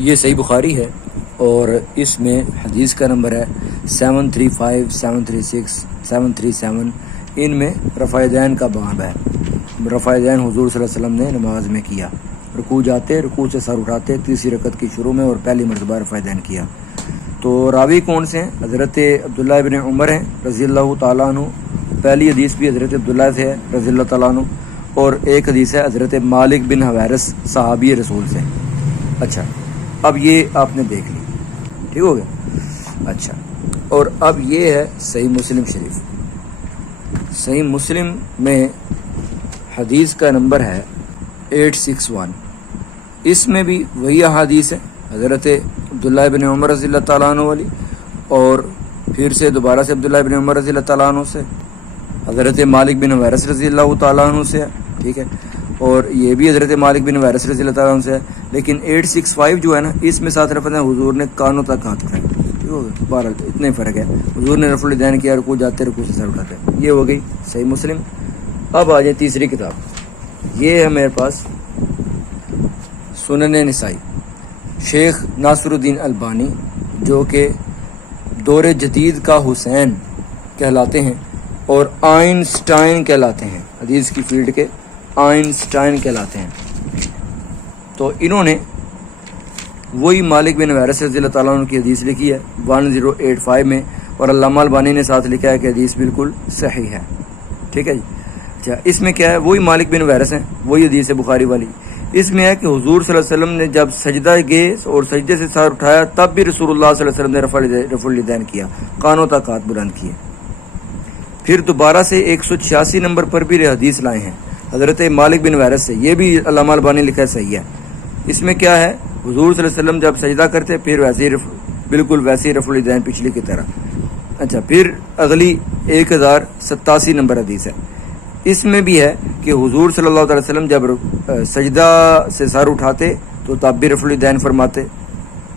یہ صحیح بخاری ہے اور اس میں حدیث کا نمبر ہے 735 736 737۔ ان میں رفع دین کا باب ہے۔ رفع دین حضور صلی اللہ علیہ وسلم نے نماز میں کیا، رکوع جاتے، رکوع سے سر اٹھاتے، تیسری رکعت کی شروع میں اور پہلی مرتبہ رفع دین کیا۔ تو راوی کون سے ہیں؟ حضرت عبداللہ ابن عمر ہیں رضی اللہ تعالیٰ عنہ۔ پہلی حدیث بھی حضرت عبداللہ سے ہے رضی اللہ تعالیٰ عنہ، اور ایک حدیث ہے حضرت مالک بن حویرث صحابی رسول سے۔ اچھا، اب یہ آپ نے دیکھ لی، ٹھیک ہو گیا۔ اچھا، اور اب یہ ہے صحیح مسلم شریف۔ صحیح مسلم میں حدیث کا نمبر ہے 861۔ اس میں بھی وہی احادیث ہے حضرت عبداللہ ابن عمر رضی اللہ تعالیٰ عنہ والی، اور پھر سے دوبارہ سے عبداللہ ابن عمر رضی اللہ تعالیٰ عنہ سے، حضرت مالک بن حویرث رضی اللہ تعالیٰ عنہ سے ہے، ٹھیک ہے، اور یہ بھی حضرت مالک بن حویرث رضی اللہ تعالیٰ عنہ سے ہے۔ لیکن 865 جو ہے نا، اس میں ساتھ رفع حضور نے کانوں تک ہاتھ اٹھائے، ٹھیک ہو گیا، بہرحال اتنا ہی فرق ہے۔ حضور نے رفع الدین کیا، رکوع جاتے، رکوع سے سر اٹھاتے، یہ ہو گئی صحیح مسلم۔ اب آ جائیں تیسری کتاب، یہ ہے میرے پاس سنن نسائی، شیخ ناصر الدین البانی، جو کہ دور جدید کا حسین کہلاتے ہیں اور آئنسٹائن کہلاتے ہیں، حدیث کی فیلڈ کے آئنسٹائن کہلاتے ہیں۔ تو انہوں نے وہی مالک بن حویرث رضی اللہ تعالیٰ عنہ کی حدیث لکھی ہے 1085 میں، اور علامہ البانی نے ساتھ لکھا ہے کہ حدیث بالکل صحیح ہے، ٹھیک ہے جی۔ اچھا، اس میں کیا ہے؟ وہی مالک بن حویرث ہیں، وہی حدیث ہے بخاری والی۔ اس میں ہے کہ حضور صلی اللہ علیہ وسلم نے جب سجدہ گئے اور سجدے سے سر اٹھایا، تب بھی رسول اللہ صلی اللہ علیہ وسلم نے رفع الیدین کیا، کانوں تک ہاتھ بلند کیے۔ پھر دوبارہ سے 186 نمبر پر بھی حدیث لائے ہیں حضرت مالک بن حویرث سے، یہ بھی علامہ البانی لکھا ہے صحیح ہے۔ اس میں کیا ہے؟ حضور صلی اللہ علیہ وسلم جب سجدہ کرتے پھر ویسے ہی بالکل ویسے ہی رفع الیدین پچھلی کی طرح۔ اچھا، پھر اگلی 1087 نمبر حدیث ہے، اس میں بھی ہے کہ حضور صلی اللہ علیہ وسلم جب سجدہ سے سر اٹھاتے تو تب بھی رفع الیدین فرماتے،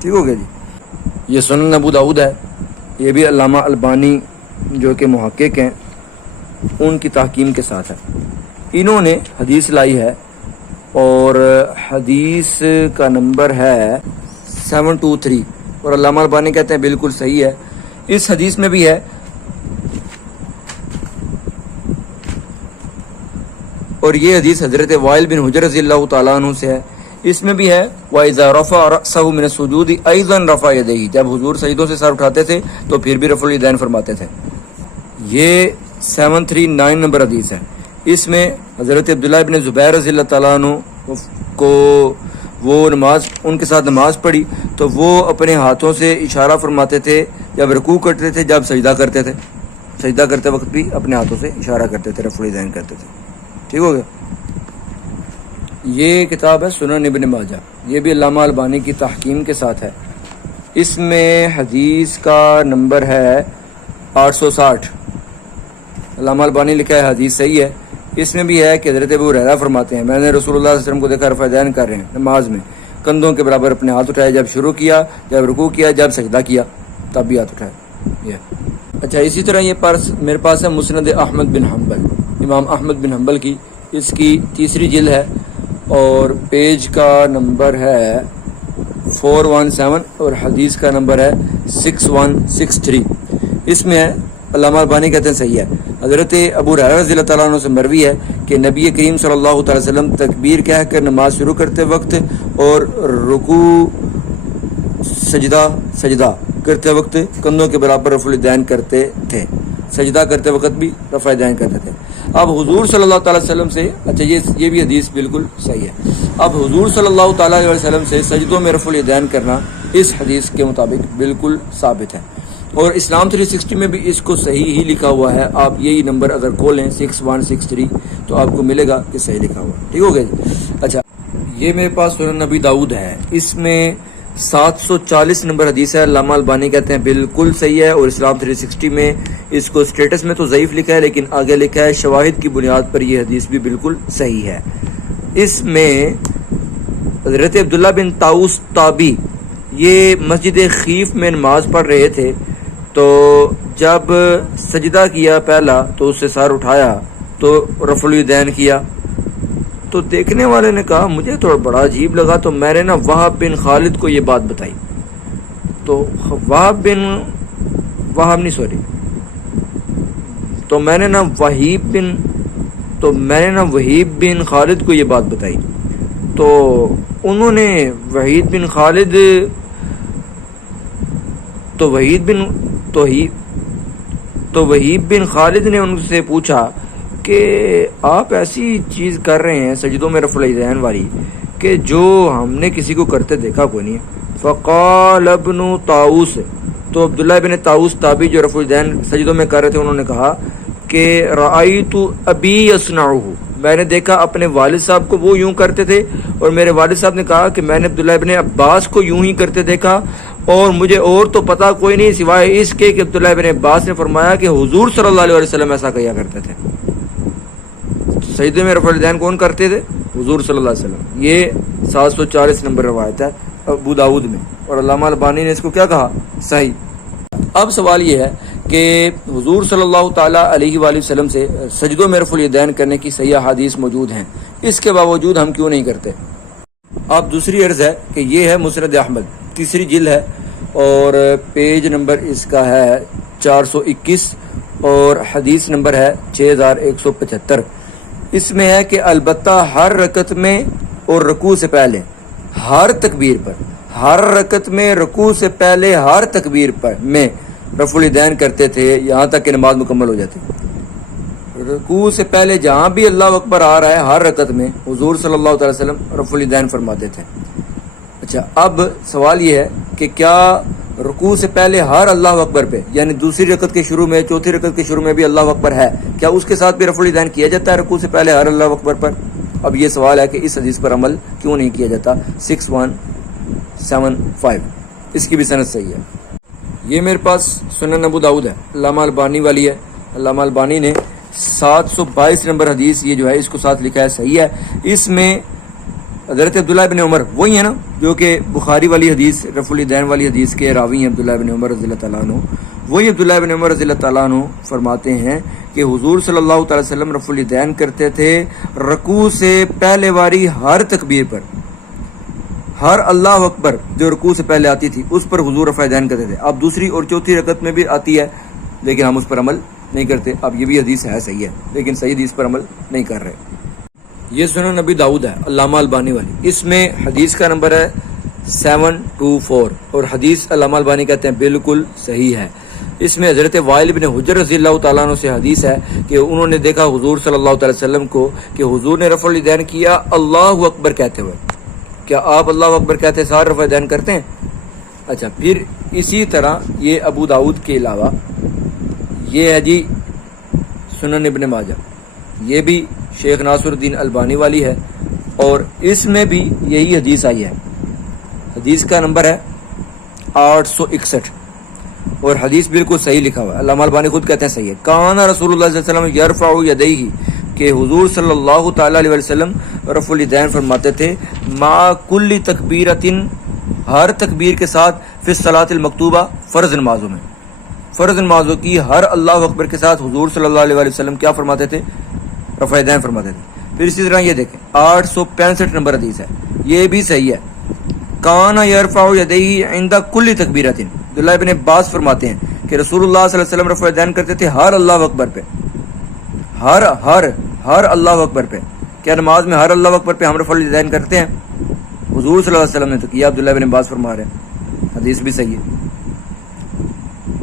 ٹھیک ہو گیا جی۔ یہ سنن ابو داؤد ہے، یہ بھی علامہ البانی جو کہ محقق ہیں ان کی تحکیم کے ساتھ ہے۔ انہوں نے حدیث لائی ہے اور حدیث کا نمبر ہے 723، اور علامہ البانی کہتے ہیں بالکل صحیح ہے۔ اس حدیث میں بھی ہے اور یہ حدیث حضرت وائل بن حجر رضی اللہ تعالیٰ عنہ سے ہے۔ اس میں بھی ہے وَإِذَا رَفَعَ رَأْسَهُ مِنَ السُّجُودِ أَيْضًا رَفَعَ يَدَيْهِ، جب حضور سجدوں سے سر اٹھاتے تھے تو پھر بھی رفع الیدین فرماتے تھے۔ یہ 739 نمبر حدیث ہے۔ اس میں حضرت عبداللہ ابن زبیر رضی اللہ تعالیٰ عنہ کو وہ ان کے ساتھ نماز پڑھی تو وہ اپنے ہاتھوں سے اشارہ فرماتے تھے جب رکوع کرتے تھے، جب سجدہ کرتے تھے، سجدہ کرتے وقت بھی اپنے ہاتھوں سے اشارہ کرتے تھے، رفع الیدین کرتے تھے، ٹھیک ہو گیا۔ یہ کتاب ہے سنن ابن ماجہ، یہ بھی علامہ البانی کی تحکیم کے ساتھ ہے۔ اس میں حدیث کا نمبر ہے 860، علامہ البانی لکھا ہے حدیث صحیح ہے۔ اس میں بھی ہے کہ حضرت ابو ہریرہ فرماتے ہیں میں نے رسول اللہ صلی اللہ علیہ وسلم کو دیکھا رفع الیدین کر رہے ہیں نماز میں، کندھوں کے برابر اپنے ہاتھ اٹھائے جب شروع کیا، جب رکوع کیا، جب سجدہ کیا تب بھی ہاتھ اٹھائے۔ اچھا، اسی طرح یہ میرے پاس ہے مسند احمد بن حنبل، امام احمد بن حنبل کی، اس کی تیسری جلد ہے اور پیج کا نمبر ہے 417 اور حدیث کا نمبر ہے 6163۔ اس میں ہے علامہ البانی کہتے ہیں صحیح ہے۔ حضرت ابو ہریرہ رضی اللہ تعالیٰ عنہ سے مروی ہے کہ نبی کریم صلی اللہ تعالی وسلم تکبیر کہہ کر نماز شروع کرتے وقت اور رکوع سجدہ کرتے وقت کندھوں کے برابر رفع الیدین کرتے تھے، سجدہ کرتے وقت بھی رفع الیدین کرتے تھے۔ اب حضور صلی اللہ تعالی وسلم سے، اچھا یہ بھی حدیث بالکل صحیح ہے۔ اب حضور صلی اللہ تعالی علیہ وسلم سے سجدوں میں رفع الیدین کرنا اس حدیث کے مطابق بالکل ثابت ہے، اور اسلام 360 میں بھی اس کو صحیح ہی لکھا ہوا ہے۔ آپ یہی نمبر اگر کھولیں 6163 تو آپ کو ملے گا کہ صحیح لکھا ہوا، ٹھیک ہو گیا جی۔ اچھا، یہ میرے پاس سنن نبی داؤد ہے، اس میں 740 نمبر حدیث ہے، علامہ البانی کہتے ہیں بالکل صحیح ہے، اور اسلام 360 میں اس کو سٹیٹس میں تو ضعیف لکھا ہے لیکن آگے لکھا ہے شواہد کی بنیاد پر یہ حدیث بھی بالکل صحیح ہے۔ اس میں حضرت عبداللہ بن طاؤس تابی یہ مسجد خیف میں نماز پڑھ رہے تھے، تو جب سجدہ کیا پہلا تو اس سے سر اٹھایا تو رفع الیدین کیا، تو دیکھنے والے نے کہا مجھے تھوڑا بڑا عجیب لگا، تو میں نے نا وہب بن خالد کو یہ بات بتائی. تو میں نے نا وہیب بن خالد کو یہ بات بتائی. تو انہوں نے وحید بن خالد نے ان سے پوچھا کہ آپ ایسی چیز کر رہے ہیں سجدوں میں رفع الیدین والی کہ جو ہم نے کسی کو کرتے دیکھا کوئی نہیں ہے. فقال ابن طاؤس، تو عبداللہ ابن طاؤس تابعی جو رفع الیدین سجدوں میں کر رہے تھے، انہوں نے کہا کہ رأیت ابی یصنعہ، میں نے دیکھا اپنے والد صاحب کو وہ یوں کرتے تھے، اور میرے والد صاحب نے کہا کہ میں نے عبداللہ ابن عباس کو یوں ہی کرتے دیکھا، اور مجھے اور تو پتہ کوئی نہیں سوائے اس کے کہ عبداللہ ابن عباس نے فرمایا کہ حضور صلی اللہ علیہ وسلم ایسا کیا کرتے تھے. سجدے میں رفع الیدین کون کرتے تھے؟ حضور صلی اللہ علیہ وسلم. یہ 740 نمبر روایت ہے ابو داؤد میں، اور علامہ البانی نے اس کو کیا کہا؟ صحیح. اب سوال یہ ہے کہ حضور صلی اللہ تعالیٰ علیہ وآلہ وسلم سے سجدوں میں رفع الیدین کرنے کی صحیح احادیث موجود ہیں، اس کے باوجود ہم کیوں نہیں کرتے؟ اب دوسری عرض ہے کہ یہ ہے مسند احمد، تیسری جلد ہے، اور پیج نمبر اس کا ہے 421 اور حدیث نمبر ہے 6175. اس میں ہے کہ البتہ ہر رکعت میں اور رکوع سے پہلے ہر تکبیر پر، ہر رکعت میں رکوع سے پہلے ہر تکبیر پر میں رفع الیدین کرتے تھے یہاں تک کہ نماز مکمل ہو جاتی. رکوع سے پہلے جہاں بھی اللہ اکبر آ رہا ہے ہر رکعت میں حضور صلی اللہ تعالی وسلم رفع الیدین فرماتے تھے. اچھا، اب سوال یہ ہے کہ کیا رکوع سے پہلے ہر اللہ اکبر پہ، یعنی دوسری رکعت کے شروع میں، چوتھی رکعت کے شروع میں بھی اللہ اکبر ہے، کیا اس کے ساتھ بھی رفع الیدین کیا جاتا ہے رکوع سے پہلے ہر اللہ اکبر پر؟ اب یہ سوال ہے کہ اس حدیث پر عمل کیوں نہیں کیا جاتا. 6175 اس کی بھی سند صحیح ہے. یہ میرے پاس سنن ابو داؤد ہے، علامہ البانی والی ہے. علامہ البانی نے 722 نمبر حدیث یہ جو ہے اس کو ساتھ لکھا ہے، صحیح ہے. اس میں حضرت عبداللہ بن عمر وہی ہے نا جو کہ بخاری والی حدیث رفع الیدین والی حدیث کے راوی ہیں، عبداللہ بن عمر رضی اللہ تعالیٰ عنہ. وہی عبداللہ بن عمر رضی اللہ تعالیٰ عنہ فرماتے ہیں کہ حضور صلی اللہ تعالی وسلم رفع الیدین کرتے تھے رکوع سے پہلے واری ہر تکبیر پر، ہر اللہ اکبر جو رکوع سے پہلے آتی تھی اس پر حضور رفع الیدین کرتے تھے. اب دوسری اور چوتھی رکعت میں بھی آتی ہے لیکن ہم اس پر عمل نہیں کرتے. اب یہ بھی حدیث ہے صحیح ہے لیکن صحیح حدیث پر عمل نہیں کر رہے. یہ سنن نبی داؤد ہے علامہ البانی والی، اس میں حدیث کا نمبر ہے 724 اور حدیث علامہ البانی کہتے ہیں بالکل صحیح ہے. اس میں حضرت وائل بن حجر رضی اللہ تعالیٰ عنہ سے حدیث ہے کہ انہوں نے دیکھا حضور صلی اللہ تعالی وسلم کو کہ حضور نے رفع الیدین کیا اللہ اکبر کہتے ہوئے. کیا آپ اللہ اکبر کہتے ساتھ رفع الیدین کرتے ہیں؟ اچھا، پھر اسی طرح یہ ابو داؤد کے علاوہ یہ ہے جی سنن ابن ماجہ، یہ بھی شیخ ناصر الدین البانی والی ہے، اور اس میں بھی یہی حدیث آئی ہے. حدیث کا نمبر ہے 861 اور حدیث بالکل صحیح لکھا ہوا ہے. علامہ البانی خود کہتے ہیں صحیح ہے. کان رسول اللہ صلی اللہ علیہ وسلم یرفع یدیہ، کہ حضور صلی اللہ تعالی علیہ وسلم رفع الیدین فرماتے تھے مع کل تکبیرۃ، ہر تکبیر کے ساتھ، فی الصلاۃ المکتوبہ، فرض نمازوں میں، فرض نمازوں کی ہر اللہ اکبر کے ساتھ حضور صلی اللہ علیہ وسلم کیا فرماتے تھے؟ رفع الیدین فرماتے تھے. پھر اسی طرح یہ دیکھیں 865 نمبر حدیث ہے، یہ بھی صحیح ہے. کان یرفع یدیہ عند کل تکبیرۃ، عبداللہ ابن عباس فرماتے ہیں کہ رسول اللہ صلی اللہ علیہ وسلم رفع الیدین کرتے تھے ہر اللہ اکبر پہ، ہر اللہ اکبر پہ. کیا نماز میں ہر اللہ اکبر پہ ہم رفع الیدین کرتے ہیں؟ حضور صلی اللہ علیہ وسلم نے تو کیا، عبداللہ ابن عباس فرما رہے ہیں. حدیث بھی صحیح ہے.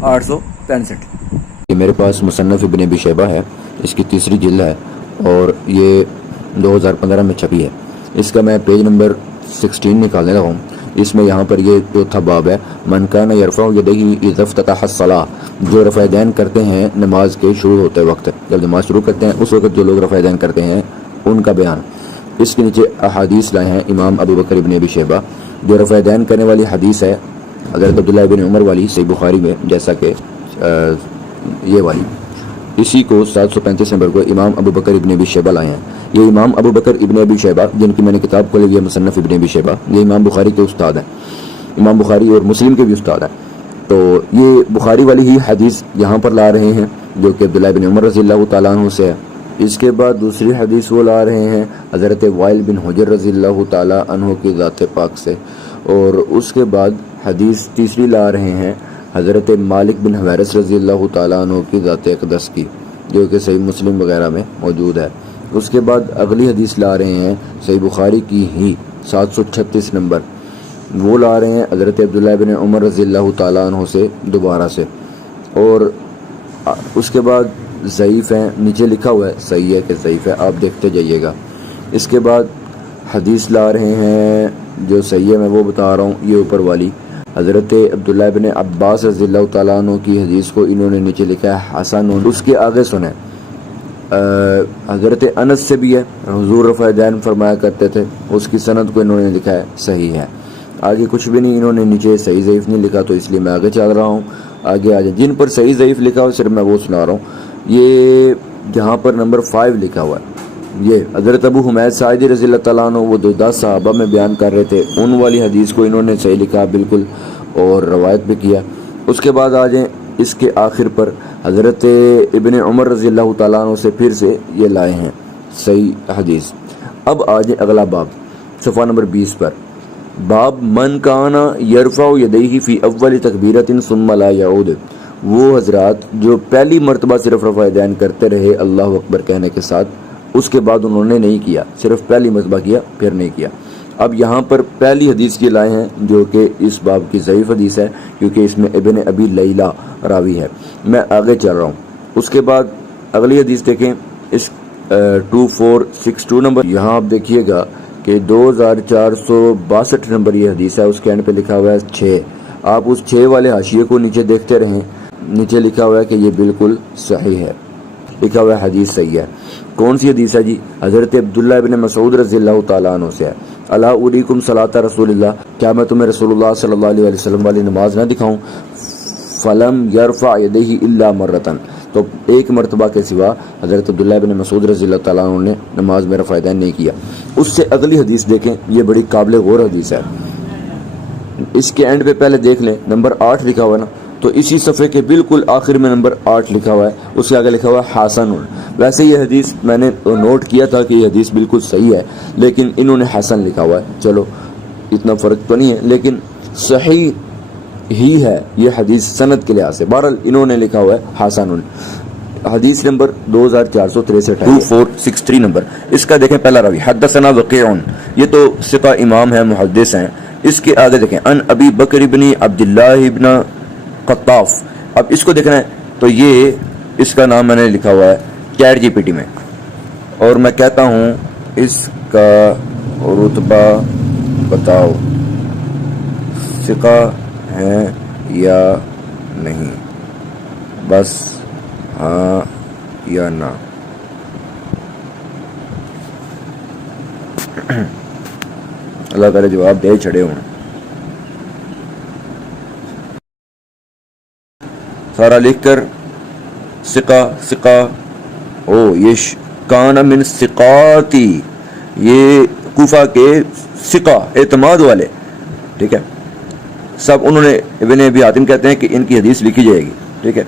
865 یہ میرے پاس مصنف ابن ابی شیبہ ہے، اس کی تیسری جلد ہے اور یہ 2015 میں چھپی ہے. اس کا میں پیج نمبر 16 نکالنے لگا ہوں. اس میں یہاں پر یہ چوتھا باب ہے، من کان یرفع یدیہ اذا افتتح الصلاۃ، جو رفع الیدین کرتے ہیں نماز کے شروع ہوتے وقت، جب نماز شروع کرتے ہیں اس وقت جو لوگ رفع الیدین کرتے ہیں ان کا بیان. اس کے نیچے احادیث لائے ہیں امام ابو بکر ابن ابی شیبہ. جو رفع الیدین کرنے والی حدیث ہے حضرت عبداللہ ابن عمر والی صحیح بخاری میں، جیسا کہ یہ والی، اسی کو 735 نمبر کو امام ابو بکر ابن ابی شیبہ لائے ہیں. یہ امام ابو بکر ابن ابی شیبہ جن کی میں نے کتاب کھولی ہوئی ہے مصنف ابن ابی شیبہ، یہ امام بخاری کے استاد ہیں، امام بخاری اور مسلم کے بھی استاد ہیں. تو یہ بخاری والی ہی حدیث یہاں پر لا رہے ہیں جو کہ عبداللہ ابن عمر رضی اللہ تعالیٰ عنہ سے ہے. اس کے بعد دوسری حدیث وہ لا رہے ہیں حضرت وائل بن حجر رضی اللہ تعالی عنہ کی ذات پاک سے، اور اس کے بعد حدیث تیسری لا رہے ہیں حضرت مالک بن حویرث رضی اللہ تعالیٰ عنہ کی ذات اقدس کی، جو کہ صحیح مسلم وغیرہ میں موجود ہے۔ اس کے بعد اگلی حدیث لا رہے ہیں صحیح بخاری کی ہی 736 نمبر، وہ لا رہے ہیں حضرت عبداللہ بن عمر رضی اللہ تعالیٰ عنہ سے دوبارہ سے، اور اس کے بعد ضعیف ہیں، نیچے لکھا ہوا ہے صحیح ہے کہ ضعیف ہے، آپ دیکھتے جائیے گا۔ اس کے بعد حدیث لا رہے ہیں جو صحیح ہے میں وہ بتا رہا ہوں، یہ اوپر والی حضرت عبداللہ بن عباس رضی اللہ تعالیٰ عنہ کی حدیث کو انہوں نے نیچے لکھا ہے حسن۔ اس کے آگے سنیں حضرت انس سے بھی ہے، حضور رفع دین فرمایا کرتے تھے، اس کی سند کو انہوں نے لکھا ہے صحیح ہے۔ آگے کچھ بھی نہیں، انہوں نے نیچے صحیح ضعیف نہیں لکھا، تو اس لیے میں آگے چل رہا ہوں۔ آگے آ جائیں، جن پر صحیح ضعیف لکھا ہو صرف میں وہ سنا رہا ہوں۔ یہ جہاں پر نمبر 5 لکھا ہوا ہے، یہ حضرت ابو حمید ساعدی رضی اللہ تعالیٰ عنہ، وہ 10 صحابہ میں بیان کر رہے تھے، ان والی حدیث کو انہوں نے صحیح لکھا بالکل، اور روایت بھی کیا۔ اس کے بعد آ جائیں اس کے آخر پر حضرت ابن عمر رضی اللہ تعالیٰ عنہ سے پھر سے یہ لائے ہیں صحیح حدیث۔ اب آ جائیں اگلا باب صفحہ نمبر 20 پر، باب من کانا یرفع یدیہ فی اول تکبیرۃ ثم لا یعود، وہ حضرات جو پہلی مرتبہ صرف رفع یدین کرتے رہے اللہ اکبر کہنے کے ساتھ، اس کے بعد انہوں نے نہیں کیا، صرف پہلی مرتبہ کیا پھر نہیں کیا۔ اب یہاں پر پہلی حدیث کی لائے ہیں جو کہ اس باب کی ضعیف حدیث ہے، کیونکہ اس میں ابن ابی لیلہ راوی ہے۔ میں آگے چل رہا ہوں۔ اس کے بعد اگلی حدیث دیکھیں، اس 2462 نمبر، یہاں آپ دیکھیے گا کہ 2462 نمبر یہ حدیث ہے، اس کے اینڈ پہ لکھا ہوا ہے 6۔ آپ اس 6 والے حاشیے کو نیچے دیکھتے رہیں، نیچے لکھا ہوا ہے کہ یہ بالکل صحیح ہے، لکھا ہوا ہے حدیث صحیح ہے۔ کون سی حدیث ہے جی؟ حضرت عبداللہ ابن مسعود رضی اللہ تعالیٰ عنہ سے ہے، الا اریکم صلاۃ رسول اللہ، کیا میں تمہیں رسول اللہ صلی اللہ علیہ وسلم والی نماز نہ دکھاؤں؟ فلم یرفع یدیہ الا مرتن، تو ایک مرتبہ کے سوا حضرت عبداللہ ابن مسعود رضی اللہ تعالیٰ عنہ نے نماز میں رفع یدین نہیں کیا۔ اس سے اگلی حدیث دیکھیں، یہ بڑی قابل غور حدیث ہے، اس کے اینڈ پہ پہلے دیکھ لیں، نمبر 8 لکھا ہوا ہے نا، تو اسی صفحے کے بالکل آخر میں نمبر 8 لکھا ہوا ہے، اس کے آگے لکھا ہوا ہے حسن۔ ویسے یہ حدیث میں نے نوٹ کیا تھا کہ یہ حدیث بالکل صحیح ہے، لیکن انہوں نے حسن لکھا ہوا ہے، چلو اتنا فرق تو نہیں ہے، لیکن صحیح ہی ہے یہ حدیث سند کے لحاظ سے۔ بہرحال انہوں نے لکھا ہوا ہے حسن۔ حدیث نمبر 2463 2463 نمبر، اس کا دیکھیں پہلا راوی حدثنا وقیع، یہ تو ثقہ امام ہے، محدث ہیں۔ اس کے آگے دیکھیں ان ابی بکر بن عبداللہ ابن قطاف، اب اس کو دیکھنا ہے تو یہ اس کا نام میں نے لکھا ہوا ہے چیٹ جی پی ٹی میں، اور میں کہتا ہوں اس کا رتبہ بتاؤ، ثقہ ہیں یا نہیں، بس ہاں یا نہ۔ اللہ تعالی جواب دے چھڑے ہوں، سارا لکھ کر ثقہ یہ کان من ثقاتی، یہ کوفہ کے ثقہ اعتماد والے، ٹھیک ہے، سب انہوں نے ابن ابی حاتم کہتے ہیں کہ ان کی حدیث لکھی جائے گی، ٹھیک ہے،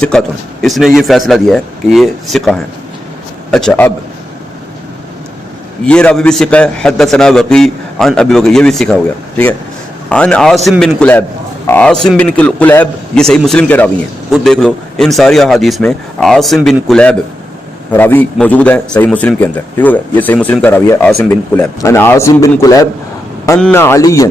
ثقۃ، اس نے یہ فیصلہ دیا ہے کہ یہ ثقہ ہیں۔ اچھا، اب یہ راوی بھی ثقہ ہے، حدثنا وقیع عن ابی بکر، یہ بھی ثقہ ہو گیا، ٹھیک ہے، عن عاصم بن کلیب، عاصم بن کلیب یہ صحیح مسلم کے راوی ہیں، خود دیکھ لو ان ساری احادیث میں عاصم بن کلیب راوی موجود ہے صحیح مسلم کے اندر، ٹھیک ہو گیا، یہ صحیح مسلم کا راوی ہے عاصم بن کلیب۔ عن عاصم بن کلیب ان علی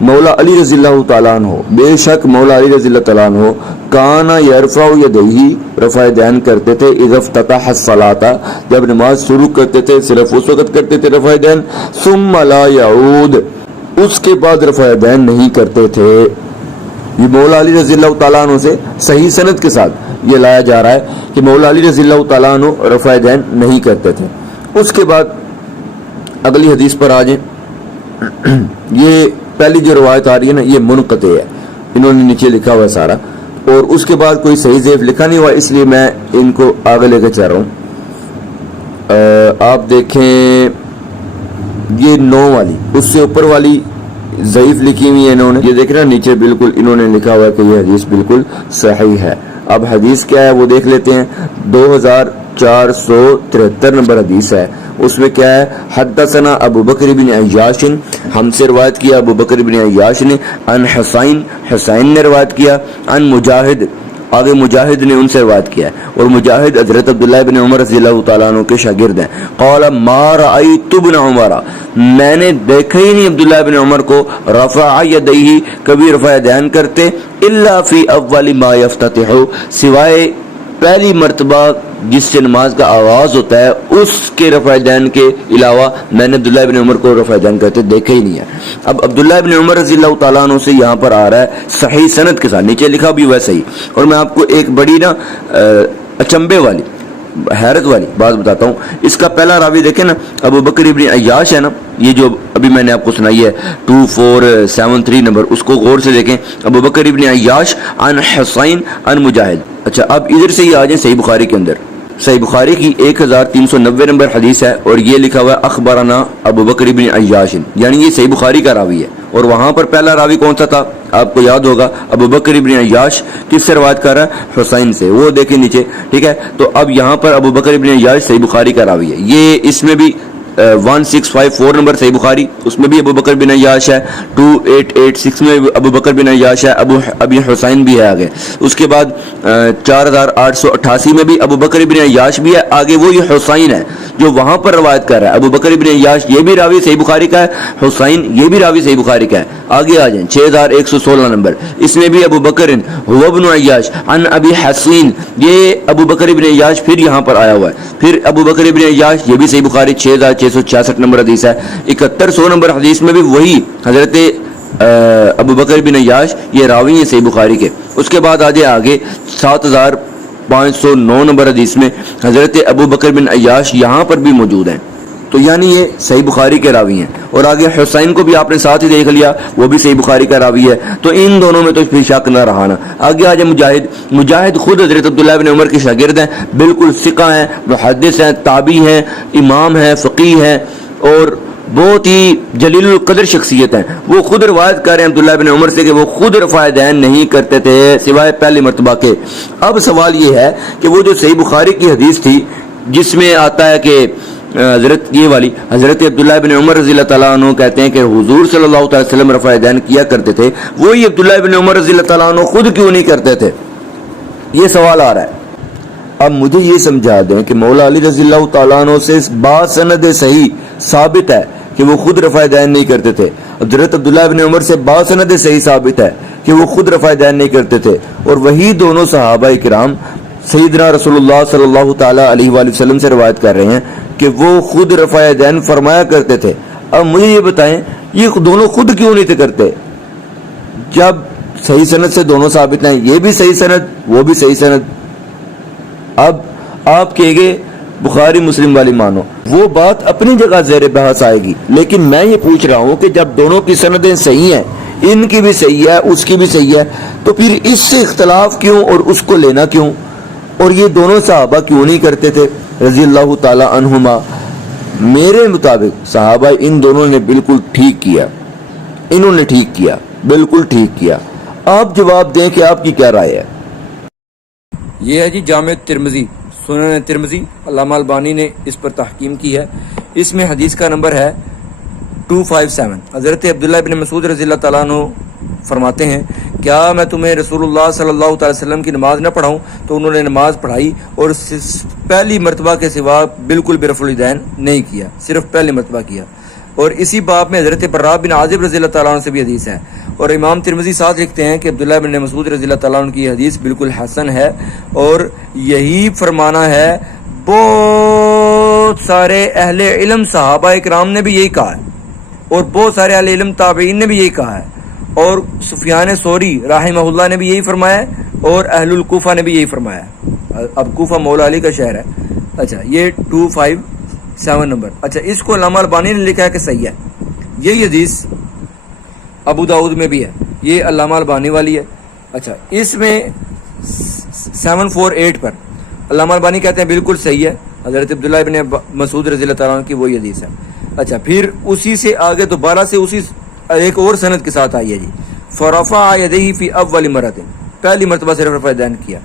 مولا علی رضی اللہ تعالیٰ عنہ، بے شک مولا علی رضی اللہ تعالیٰ عنہ کانا یرفع یدیہ، رفع یدین کرتے تھے، اذا افتتح الصلاۃ، جب نماز شروع کرتے تھے صرف اس وقت کرتے تھے رفع یدین، ثم لا یعود، اس کے بعد رفع یدین نہیں کرتے تھے۔ یہ مولا علی رضی اللہ تعالیٰ عنہ سے صحیح سند کے ساتھ یہ لایا جا رہا ہے کہ مولا علی رضی اللہ تعالیٰ عنہ رفع یدین نہیں کرتے تھے۔ اس کے بعد اگلی حدیث پر آ جائیں، یہ پہلی جو روایت آ رہی ہے نا یہ منقطع ہے، انہوں نے نیچے لکھا ہوا ہے سارا، اور اس کے بعد کوئی صحیح ضعیف لکھا نہیں ہوا، اس لیے میں ان کو آگے لے کے چل رہا ہوں۔ آپ دیکھیں یہ 9 والی، اس سے اوپر والی ضعیف لکھی ہوئی ہے انہوں نے، یہ دیکھ رہے ہیں نیچے بالکل انہوں نے لکھا ہوا ہے کہ یہ حدیث بالکل صحیح ہے۔ اب حدیث کیا ہے وہ دیکھ لیتے ہیں، 473 نمبر حدیث ہے. اس میں کیا ہے؟ حدثنا ابو بکر بن عیاش، ہم سے روایت کیا ابو بکر بن عیاش نے، عن حسین نے روایت کیا، عن مجاہد، آگے مجاہد نے ان سے روایت کیا ہے، اور مجاہد حضرت عبداللہ بن عمر رضی اللہ تعالیٰ عنہ کے شاگرد ہیں. قال ما رأیت ابن عمر، میں نے دیکھا ہی نہیں عبداللہ بن عمر کو رفع یدیہ، کبھی رفع یدین کرتے، الا فی اول ما یفتتح، سوائے پہلی مرتبہ جس سے نماز کا آغاز ہوتا ہے اس کے رفع یدین کے علاوہ میں نے عبداللہ بن عمر کو رفع یدین کرتے دیکھا ہی نہیں ہے. اب عبداللہ بن عمر رضی اللہ تعالیٰ عنہ سے یہاں پر آ رہا ہے صحیح سند کے ساتھ، نیچے لکھا بھی ہوا ہے صحیح. اور میں آپ کو ایک بڑی نا اچنبے والی حیرت والی بات بتاتا ہوں. اس کا پہلا راوی دیکھیں نا، ابو بکر ابن عیاش ہے نا، یہ جو ابھی میں نے آپ کو سنائی ہے 2473 نمبر، اس کو غور سے دیکھیں. ابو بکر ابن عیاش عن حسین عن مجاہد. اچھا اب ادھر سے یہ آ جائیں صحیح بخاری کے اندر. صحیح بخاری کی 1390 نمبر حدیث ہے، اور یہ لکھا ہوا ہے اخبرنا ابو بکر بن عیاش، یعنی یہ صحیح بخاری کا راوی ہے. اور وہاں پر پہلا راوی کون سا تھا آپ کو یاد ہوگا، ابو بکر بن عیاش کس سے روایت کر رہا ہے؟ حسین سے، وہ دیکھیں نیچے، ٹھیک ہے. تو اب یہاں پر ابو بکر بن عیاش صحیح بخاری کا راوی ہے. یہ اس میں بھی 1654 نمبر صحیح بخاری، اس میں بھی ابو بکر بن عیاش ہے. 2886 میں ابو بکر بن عیاش ہے، ابی حسین بھی ہے آگے. اس کے بعد 4888 میں بھی ابو بکر بن عیاش بھی ہے، آگے وہ یہ حسین ہے جو وہاں پر روایت کر رہا ہے. ابو بکر بن عیاش یہ بھی راوی صحیح بخاری کا ہے، حسین یہ بھی راوی صحیح بخاری کا ہے. آگے آ جائیں 6116 نمبر، اس میں بھی ابو بکر هو ابن عیاش عن ابی حسین، یہ ابو بکر بن عیاش پھر یہاں پر آیا ہوا ہے. پھر ابو بکر بن عیاش یہ بھی صحیح بخاری 6666 نمبر حدیث ہے. 7100 نمبر حدیث میں بھی وہی حضرت ابو بکر بن عیاش یہ راوی ہیں صحیح بخاری کے. اس کے بعد آگے 7509 نمبر حدیث میں حضرت ابو بکر بن عیاش یہاں پر بھی موجود ہیں. تو یعنی یہ صحیح بخاری کے راوی ہیں. اور آگے حسین کو بھی آپ نے ساتھ ہی دیکھ لیا، وہ بھی صحیح بخاری کا راوی ہے. تو ان دونوں میں تو پھر شک نہ رہا نا. آگے آ جائے مجاہد خود حضرت عبداللہ بن عمر کے شاگرد ہیں، بالکل ثقہ ہیں، محدث ہیں، تابعی ہیں، امام ہیں، فقیہ ہیں، اور بہت ہی جلیل القدر شخصیت ہیں. وہ خود روایت کر رہے ہیں عبداللہ بن عمر سے کہ وہ خود رفع یدین نہیں کرتے تھے سوائے پہلی مرتبہ کے. اب سوال یہ ہے کہ وہ جو صحیح بخاری کی حدیث تھی جس میں آتا ہے کہ حضرت عبداللہ بن عمر رضی اللہ تعالیٰ عنہ کہتے ہیں کہ حضور صلی اللہ علیہ وسلم رفع یدین کیا کرتے تھے، وہی عبداللہ بن عمر رضی اللہ تعالیٰ عنہ خود کیوں نہیں کرتے تھے؟ یہ سوال آ رہا ہے. اب مجھے یہ سمجھا دیں کہ مولا علی رضی اللہ تعالیٰ عنہ سے باسند صحیح ثابت ہے کہ وہ خود رفع یدین نہیں کرتے تھے. حضرت عبداللہ بن عمر سے باسند صحیح ثابت ہے کہ وہ خود رفع یدین نہیں کرتے تھے. اور وہی دونوں صحابہ کرام سیدنا رسول اللہ صلی اللہ تعالیٰ علیہ وآلہ وسلم سے روایت کر رہے ہیں کہ وہ خود رفع یدین فرمایا کرتے تھے. اب مجھے یہ بتائیں یہ دونوں خود کیوں نہیں تھے کرتے جب صحیح سند سے دونوں ثابت ہیں؟ یہ بھی صحیح سند، وہ بھی صحیح سند. اب آپ کہے گے بخاری مسلم والی مانو، وہ بات اپنی جگہ زیر بحث آئے گی، لیکن میں یہ پوچھ رہا ہوں کہ جب دونوں کی سندیں صحیح ہیں، ان کی بھی صحیح ہے اس کی بھی صحیح ہے، تو پھر اس سے اختلاف کیوں اور اس کو لینا کیوں؟ اور یہ دونوں صحابہ کیوں نہیں کرتے تھے رضی اللہ تعالی عنہما؟ میرے مطابق صحابہ ان دونوں نے بالکل ٹھیک کیا، انہوں نے ٹھیک کیا، بالکل ٹھیک کیا. آپ جواب دیں کہ آپ کی کیا رائے ہے؟ یہ ہے جی جامع ترمذی، سنن ترمذی، علامہ البانی نے اس پر تحقیم کی ہے. اس میں حدیث کا نمبر ہے 257. حضرت عبداللہ بن مسعود رضی اللہ تعالیٰ عنہ فرماتے ہیں کیا میں تمہیں رسول اللہ صلی اللہ تعالی وسلم کی نماز نہ پڑھاؤں؟ تو انہوں نے نماز پڑھائی اور پہلی مرتبہ کے سوا بالکل بھی رفع الیدین نہیں کیا، صرف پہلی مرتبہ کیا. اور اسی باب میں حضرت براء بن عازب رضی اللہ تعالیٰ عنہ سے بھی حدیث ہے. اور امام ترمذی ساتھ لکھتے ہیں کہ عبداللہ بن مسعود رضی اللہ تعالیٰ عنہ کی حدیث بالکل حسن ہے، اور یہی فرمانا ہے بہت سارے اہل علم صحابہ اکرام نے بھی یہی کہا ہے، اور بہت سارے اہل علم تابعین نے بھی یہی کہا ہے، اور سفیان ثوری رحمہ اللہ نے بھی یہی فرمایا ہے، اور اہل الکوفہ نے بھی یہی فرمایا ہے. اب کوفہ مولا علی کا شہر ہے. اچھا یہ 257 نمبر. اچھا اس کو علامہ البانی نے لکھا ہے کہ صحیح ہے. یہی حدیث ابو داؤد میں بھی ہے، یہ علامہ البانی والی ہے. اچھا اس میں 748 پر علامہ البانی کہتے ہیں بالکل صحیح ہے، حضرت عبداللہ بن مسعود رضی اللہ تعالیٰ عنہ کی وہی حدیث ہے. اچھا پھر اسی سے آگے دوبارہ سے اسی ایک اور سند کے ساتھ آئی ہے جی، فرفع یدیہ فی اول مرۃ، پہلی مرتبہ صرف رفع یدین کیا.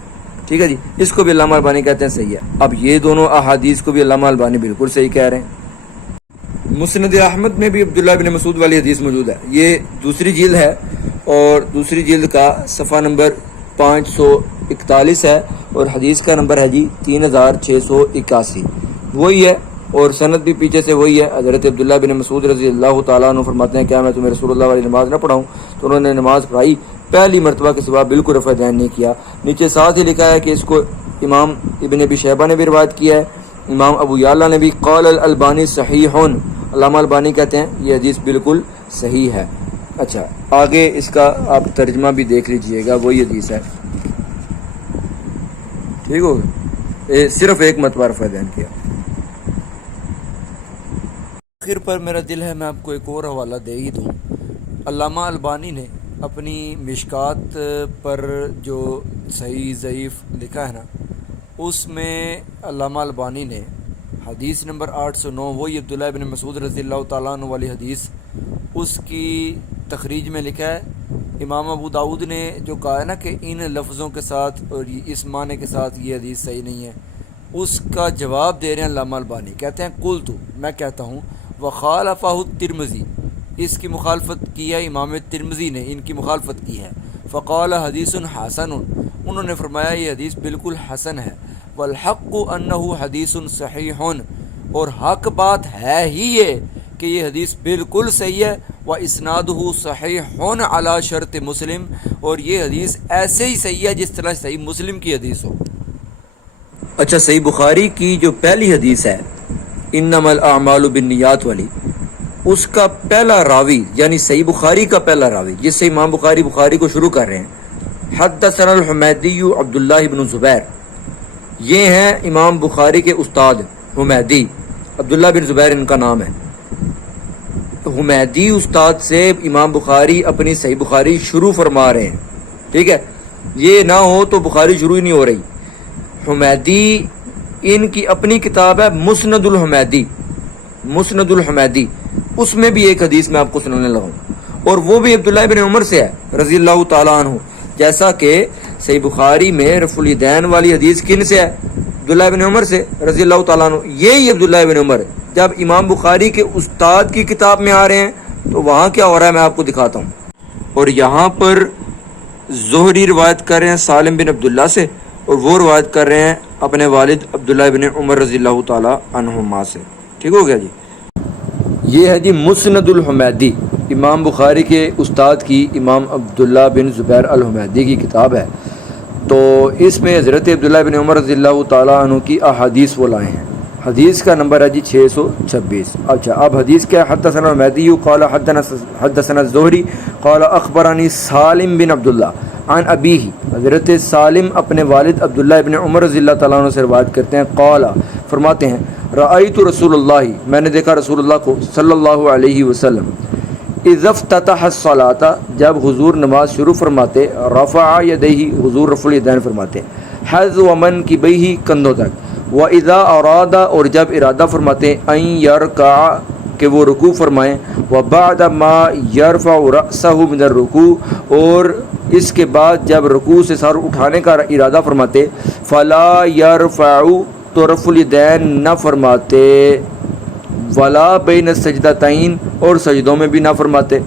ٹھیک ہے جی، اس کو بھی علامہ البانی کہتے ہیں صحیح ہے۔ اب یہ دونوں احادیث کو بھی علامہ البانی بالکل صحیح کہہ رہے ہیں۔ مسند احمد میں بھی عبداللہ بن مسعود والی حدیث موجود ہے، یہ دوسری جلد ہے اور دوسری جلد کا صفحہ نمبر 541 ہے اور حدیث کا نمبر ہے جی 3681، وہی ہے اور سند بھی پیچھے سے وہی ہے۔ حضرت عبداللہ بن مسعود رضی اللہ تعالیٰ عنہ فرماتے ہیں کیا میں تمہیں رسول اللہ والی نماز نہ پڑھاؤں؟ تو انہوں نے نماز پڑھائی، پہلی مرتبہ کے سوا بالکل رفع دین نہیں کیا۔ نیچے ساتھ ہی لکھا ہے کہ اس کو امام ابن ابی شیبہ نے بھی روایت کیا ہے، امام ابو یعلا نے بھی۔ قال الالبانی صحیح، علامہ البانی کہتے ہیں یہ حدیث بالکل صحیح ہے۔ اچھا آگے اس کا آپ ترجمہ بھی دیکھ لیجئے گا، وہی حدیث ہے، ٹھیک ہوگا، صرف ایک مرتبہ رفع دین کیا۔ آخر پر میرا دل ہے میں آپ کو ایک اور حوالہ دے ہی دوں۔ علامہ البانی نے اپنی مشکات پر جو صحیح ضعیف لکھا ہے نا، اس میں علامہ البانی نے حدیث نمبر 809، وہی عبداللہ بن مسعود رضی اللہ تعالیٰ عنہ والی حدیث، اس کی تخریج میں لکھا ہے امام ابو داؤد نے جو کہا ہے نا کہ ان لفظوں کے ساتھ اور اس معنی کے ساتھ یہ حدیث صحیح نہیں ہے، اس کا جواب دے رہے ہیں علامہ البانی، کہتے ہیں قلت، میں کہتا ہوں، وخالفہ الترمذی، اس کی مخالفت کی ہے امام ترمذی نے، ان کی مخالفت کی ہے۔ فقال حدیث حسن، انہوں نے فرمایا یہ حدیث بالکل حسن ہے۔ والحق انہ حدیث صحیح، اور حق بات ہے ہی یہ کہ یہ حدیث بالکل صحیح ہے۔ واسنادہ صحیح علی شرط مسلم، اور یہ حدیث ایسے ہی صحیح ہے جس طرح صحیح مسلم کی حدیث ہو۔ اچھا صحیح بخاری کی جو پہلی حدیث ہے انما الاعمال بالنیات والی، اس کا پہلا راوی یعنی صحیح بخاری کا پہلا راوی جس سے امام بخاری کو شروع کر رہے ہیں، حدثنا الحمیدی عبداللہ بن زبیر، یہ ہیں امام بخاری کے استاد حمیدی، عبداللہ بن زبیر ان کا نام ہے۔ حمیدی استاد سے امام بخاری اپنی صحیح بخاری شروع فرما رہے ہیں، ٹھیک ہے، یہ نہ ہو تو بخاری شروع ہی نہیں ہو رہی۔ حمیدی ان کی اپنی کتاب ہے مسند الحمیدی، مسند الحمیدی، اس میں بھی ایک حدیث میں آپ کو سنانے لگا ہوں، اور وہ بھی عبداللہ بن عمر سے ہے رضی اللہ تعالیٰ عنہ، جیسا کہ صحیح بخاری میں رفع الیدین والی حدیث کن سے ہے؟ عبداللہ بن عمر سے رضی اللہ تعالیٰ عنہ۔ یہی عبداللہ بن عمر جب امام بخاری کے استاد کی کتاب میں آ رہے ہیں تو وہاں کیا ہو رہا ہے میں آپ کو دکھاتا ہوں۔ اور یہاں پر زہری روایت کر رہے ہیں سالم بن عبداللہ سے، اور وہ روایت کر رہے ہیں اپنے والد عبداللہ بن عمر رضی اللہ تعالیٰ عنہما سے، ٹھیک ہو گیا جی۔ یہ ہے جی مسند الحمیدی، امام بخاری کے استاد کی امام عبداللہ بن زبیر الحمیدی کی کتاب ہے، تو اس میں حضرت عبداللہ بن عمر رضی اللہ تعالیٰ عنہ کی احادیث وہ لائے ہیں۔ حدیث کا نمبر ہے جی 626۔ اچھا اب حدیث کیا ہے؟ حدثنا الحمیدی قال حدثنا الزہری قال اخبرانی سالم بن عبداللہ عن ابیہ، حضرت سالم اپنے والد عبداللہ بن عمر رضی اللہ تعالیٰ عنہ سے روایت کرتے ہیں، قال فرماتے ہیں رأیت رسول اللہ، میں نے دیکھا رسول اللہ کو صلی اللہ علیہ وسلم، اذا افتتح الصلاۃ، جب حضور نماز شروع فرماتے، رفع یدیہ، حضور رفع الیدین فرماتے، حذو منکبیہ، کندھوں تک، واذا اراد، اور جب ارادہ فرماتے، ان یرکع، کہ وہ رکوع فرمائیں، وبعد ما یرفع رأسہ من الرکوع، اور اس کے بعد جب رکوع سے سر اٹھانے کا ارادہ فرماتے، فلا یرفع، تو رفع الیدین نہ فرماتے، ولا بین السجدتین، اور سجدوں میں بھی نہ فرماتے۔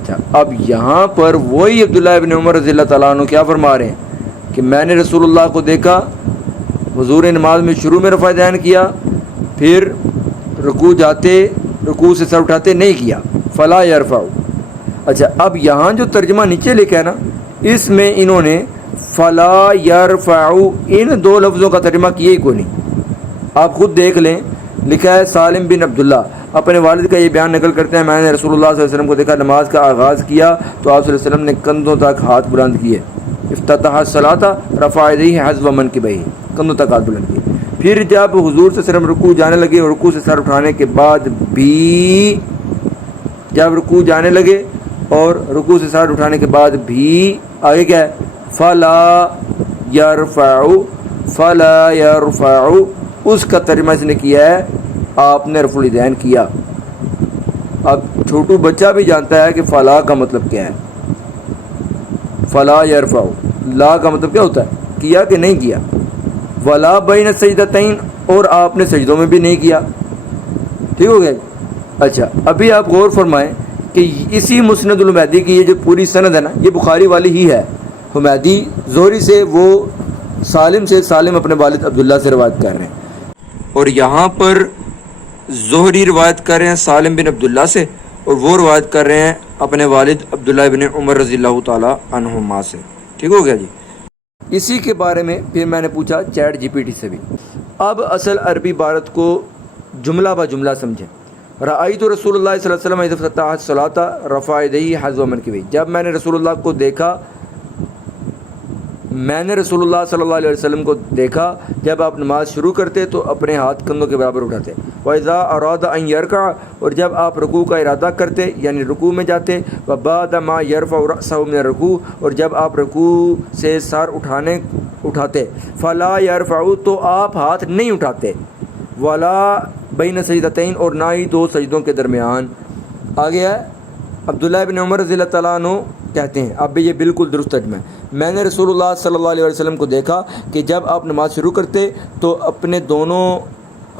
اچھا اب یہاں پر وہی عبداللہ بن عمر رضی اللہ تعالیٰ عنہ کیا فرما رہے ہیں کہ میں نے رسول اللہ کو دیکھا، حضور نماز میں شروع میں رفع دین کیا، پھر رکوع جاتے رکوع سے سر اٹھاتے نہیں کیا، فلا یرفع۔ اچھا اب یہاں جو ترجمہ نیچے لکھا ہے نا، اس میں انہوں نے فلا یرفع ان دو لفظوں کا ترجمہ کیا ہی کوئی نہیں، آپ خود دیکھ لیں، لکھا ہے سالم بن عبداللہ اپنے والد کا یہ بیان نقل کرتے ہیں، میں نے رسول اللہ صلی اللہ علیہ وسلم کو دیکھا نماز کا آغاز کیا تو آپ صلی اللہ علیہ وسلم نے کندھوں تک ہاتھ بلند کیے، افتتح الصلاۃ رفع یدیہ حذو منکبیہ، کندھوں تک ہاتھ بلند کیے، پھر جب حضور صلی اللہ علیہ وسلم رکوع جانے لگے، اور رکوع سے سر اٹھانے کے بعد بھی، جب رکوع جانے لگے اور رکوع سے سر اٹھانے کے بعد بھی آگے کیا ہے؟ فلا یرفع، فلا یرفع، اس کا ترجمہ اس نے کیا ہے آپ نے رفع الیدین کیا۔ اب چھوٹو بچہ بھی جانتا ہے کہ فلا کا مطلب کیا ہے، فلا یرفع، لا کا مطلب کیا ہوتا ہے؟ کیا کہ نہیں کیا؟ ولا بین السجدتین، اور آپ نے سجدوں میں بھی نہیں کیا. ٹھیک ہو گیا. اچھا ابھی آپ غور فرمائیں کہ اسی مسند الحمیدی کی یہ جو پوری سند ہے نا، یہ بخاری والی ہی ہے. حمیدی زہری سے، وہ سالم سے، سالم اپنے والد عبداللہ سے روایت کر رہے ہیں، اور یہاں پر زہری روایت کر رہے ہیں سالم بن عبداللہ سے، اور وہ روایت کر رہے ہیں اپنے والد عبداللہ بن عمر رضی اللہ تعالی عنہما سے. ٹھیک ہو گیا جی. اسی کے بارے میں پھر میں نے پوچھا چیٹ جی پی ٹی سے بھی. اب اصل عربی عبارت کو جملہ با جملہ سمجھیں. رأیت رسول اللہ صلی اللہ علیہ وسلم اذا افتتح الصلاۃ رفع یدیہ حذو منکبیہ، جب میں نے رسول اللہ کو دیکھا، میں نے رسول اللہ صلی اللہ علیہ وسلم کو دیکھا جب آپ نماز شروع کرتے تو اپنے ہاتھ کندھوں کے برابر اٹھاتے. وَإِذَا أَرَادَ أَن يَرْكَعَ، اور جب آپ رکوع کا ارادہ کرتے یعنی رکوع میں جاتے. وَبَعْدَ مَا يَرْفَعُ رَأْسَهُ مِنَ الرُّكُوعِ، اور جب آپ رکوع سے سر اٹھاتے. فَلَا يَرْفَعُ، تو آپ ہاتھ نہیں اٹھاتے. وَلَا بَيْنَ سَجْدَتَيْن، اور نہ ہی دو سجدوں کے درمیان. آگے ہے عبداللہ بن عمر رضی اللہ تعالیٰ عنہ کہتے ہیں، اب بھی یہ بالکل درست ترجمہ ہے، میں نے رسول اللہ صلی اللہ علیہ وسلم کو دیکھا کہ جب آپ نماز شروع کرتے تو اپنے دونوں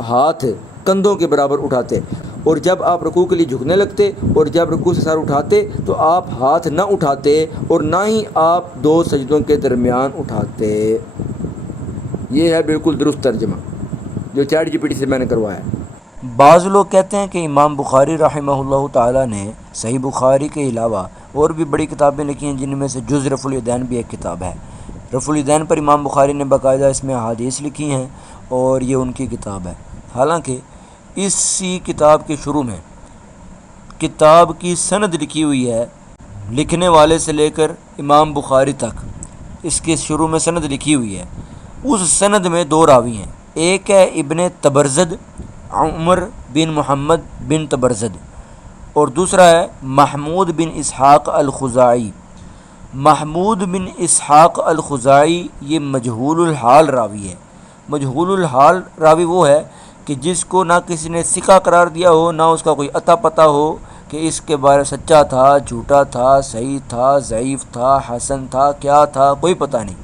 ہاتھ کندھوں کے برابر اٹھاتے، اور جب آپ رکوع کے لیے جھکنے لگتے اور جب رکوع سے سر اٹھاتے تو آپ ہاتھ نہ اٹھاتے اور نہ ہی آپ دو سجدوں کے درمیان اٹھاتے. یہ ہے بالکل درست ترجمہ جو چیٹ جی پی ٹی سے میں نے کروایا ہے. بعض لوگ کہتے ہیں کہ امام بخاری رحمہ اللہ تعالیٰ نے صحیح بخاری کے علاوہ اور بھی بڑی کتابیں لکھی ہیں، جن میں سے جز رفع الیدین بھی ایک کتاب ہے. رفع الیدین پر امام بخاری نے باقاعدہ اس میں احادیث لکھی ہیں اور یہ ان کی کتاب ہے. حالانکہ اسی کتاب کے شروع میں کتاب کی سند لکھی ہوئی ہے، لکھنے والے سے لے کر امام بخاری تک اس کے شروع میں سند لکھی ہوئی ہے. اس سند میں دو راوی ہیں، ایک ہے ابن تبرزد عمر بن محمد بن تبرزد، اور دوسرا ہے محمود بن اسحاق الخزاعی. محمود بن اسحاق الخزاعی یہ مجہول الحال راوی ہے. مجہول الحال راوی وہ ہے کہ جس کو نہ کسی نے ثقہ قرار دیا ہو، نہ اس کا کوئی عطا پتہ ہو کہ اس کے بارے سچا تھا، جھوٹا تھا، صحیح تھا، ضعیف تھا، حسن تھا، کیا تھا، کوئی پتہ نہیں.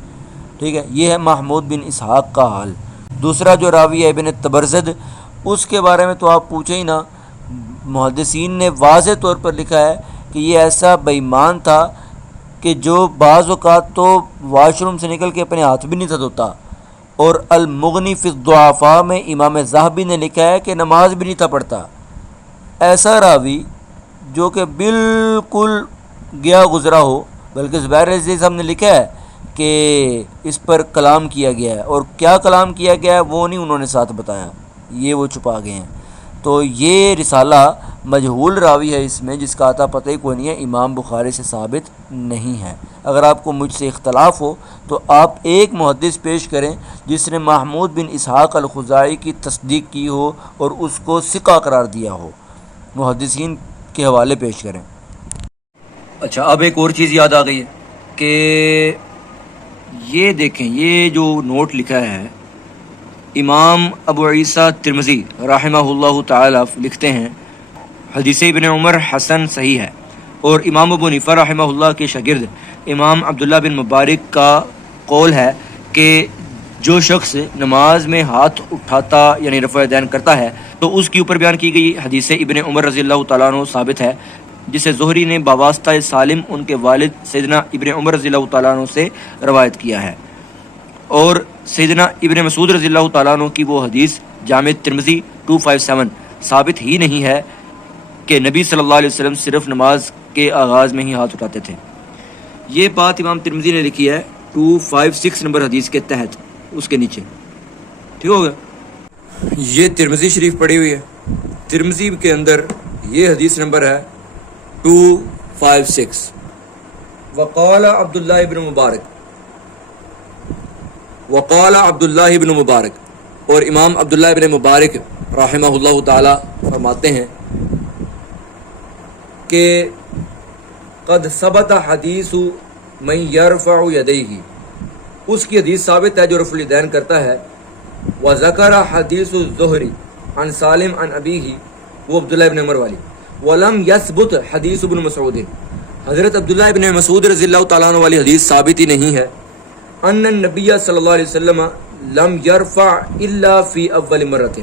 ٹھیک ہے، یہ ہے محمود بن اسحاق کا حال. دوسرا جو راوی ہے ابن تبرزد، اس کے بارے میں تو آپ پوچھیں ہی نہ. محدثین نے واضح طور پر لکھا ہے کہ یہ ایسا بے ایمان تھا کہ جو بعض اوقات تو واش روم سے نکل کے اپنے ہاتھ بھی نہیں تھا دھوتا. اور المغنی فی الضعفاء میں امام ذہبی نے لکھا ہے کہ نماز بھی نہیں تھا پڑھتا. ایسا راوی جو کہ بالکل گیا گزرا ہو، بلکہ زبیر عزیز صاحب نے لکھا ہے کہ اس پر کلام کیا گیا ہے، اور کیا کلام کیا گیا ہے وہ نہیں انہوں نے ساتھ بتایا، یہ وہ چھپا گئے ہیں. تو یہ رسالہ مجہول راوی ہے اس میں، جس کا عطا پتہ ہی کوئی نہیں ہے، امام بخاری سے ثابت نہیں ہے. اگر آپ کو مجھ سے اختلاف ہو تو آپ ایک محدث پیش کریں جس نے محمود بن اسحاق الخزاعی کی تصدیق کی ہو اور اس کو ثقہ قرار دیا ہو. محدثین کے حوالے پیش کریں. اچھا اب ایک اور چیز یاد آ گئی ہے کہ یہ دیکھیں، یہ جو نوٹ لکھا ہے امام ابو عیسیٰ ترمذی رحمہ اللہ تعالی لکھتے ہیں حدیث ابن عمر حسن صحیح ہے. اور امام ابو حنیفہ رحمہ اللہ کے شاگرد امام عبداللہ بن مبارک کا قول ہے کہ جو شخص نماز میں ہاتھ اٹھاتا یعنی رفع یدین کرتا ہے تو اس کے اوپر بیان کی گئی حدیث ابن عمر رضی اللہ تعالیٰ عنہ ثابت ہے، جسے زہری نے بواسطہ سالم ان کے والد سیدنا ابن عمر رضی اللہ تعالیٰ عنہ سے روایت کیا ہے. اور سیدنا ابن مسعود رضی اللہ تعالیٰ عنہ کی وہ حدیث جامع ترمذی 257 ثابت ہی نہیں ہے کہ نبی صلی اللہ علیہ وسلم صرف نماز کے آغاز میں ہی ہاتھ اٹھاتے تھے. یہ بات امام ترمذی نے لکھی ہے 256 نمبر حدیث کے تحت، اس کے نیچے. ٹھیک ہوگا، یہ ترمذی شریف پڑھی ہوئی ہے. ترمذی کے اندر یہ حدیث نمبر ہے 256. وقال عبداللہ ابن مبارک، وقال عبداللہ ابن مبارک، اور امام عبداللہ ابن مبارک رحمہ اللہ تعالی فرماتے ہیں کہ قد ثبت حدیث من یرفع یدیہ، اس کی حدیث ثابت ہے جو رفع الیدین کرتا ہے. وذکر حدیث الزہری عن سالم عن ابیہ، وہ عبداللہ ابن عمر والی. ولم یثبت حدیث ابن مسعود، حضرت عبداللہ ابن مسعود رضی اللہ تعالیٰ عنہ والی حدیث ثابت ہی نہیں ہے. ان النبی صلی اللہ علیہ وسلم لم یرفع الا فی اول مرۃ،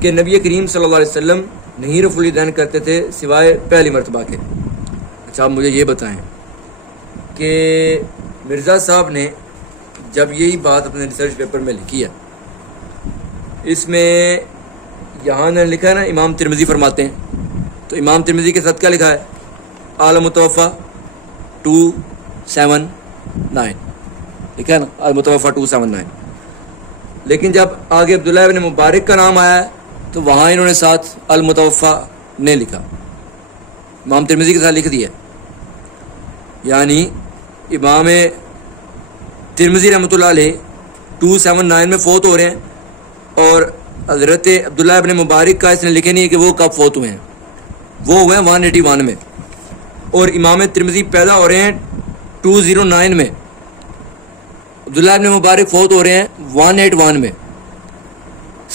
کہ نبی کریم صلی اللہ علیہ وسلم نہیں رفع الیدین کرتے تھے سوائے پہلی مرتبہ کے۔ اچھا آپ مجھے یہ بتائیں کہ مرزا صاحب نے جب یہی بات اپنے ریسرچ پیپر میں لکھی ہے، اس میں یہاں نے لکھا ہے نا امام ترمذی فرماتے ہیں، تو امام ترمذی کے ساتھ کیا لکھا ہے؟ اعلی متوفہ 279 لکھا ہے نا، المتوفہ 279۔ لیکن جب آگے عبداللہ ابن مبارک کا نام آیا ہے تو وہاں انہوں نے ساتھ المتوفہ نہیں لکھا، امام ترمذی کے ساتھ لکھ دیا۔ یعنی امام ترمذی رحمۃ اللہ علیہ 279 میں فوت ہو رہے ہیں، اور حضرت عبداللہ ابن مبارک کا اس نے لکھے نہیں ہے کہ وہ کب فوت ہوئے ہیں، وہ ہوئے ہیں 181 میں، اور امام ترمذی پیدا ہو رہے ہیں 209 میں، عبداللہ ابن مبارک فوت ہو رہے ہیں 181 میں۔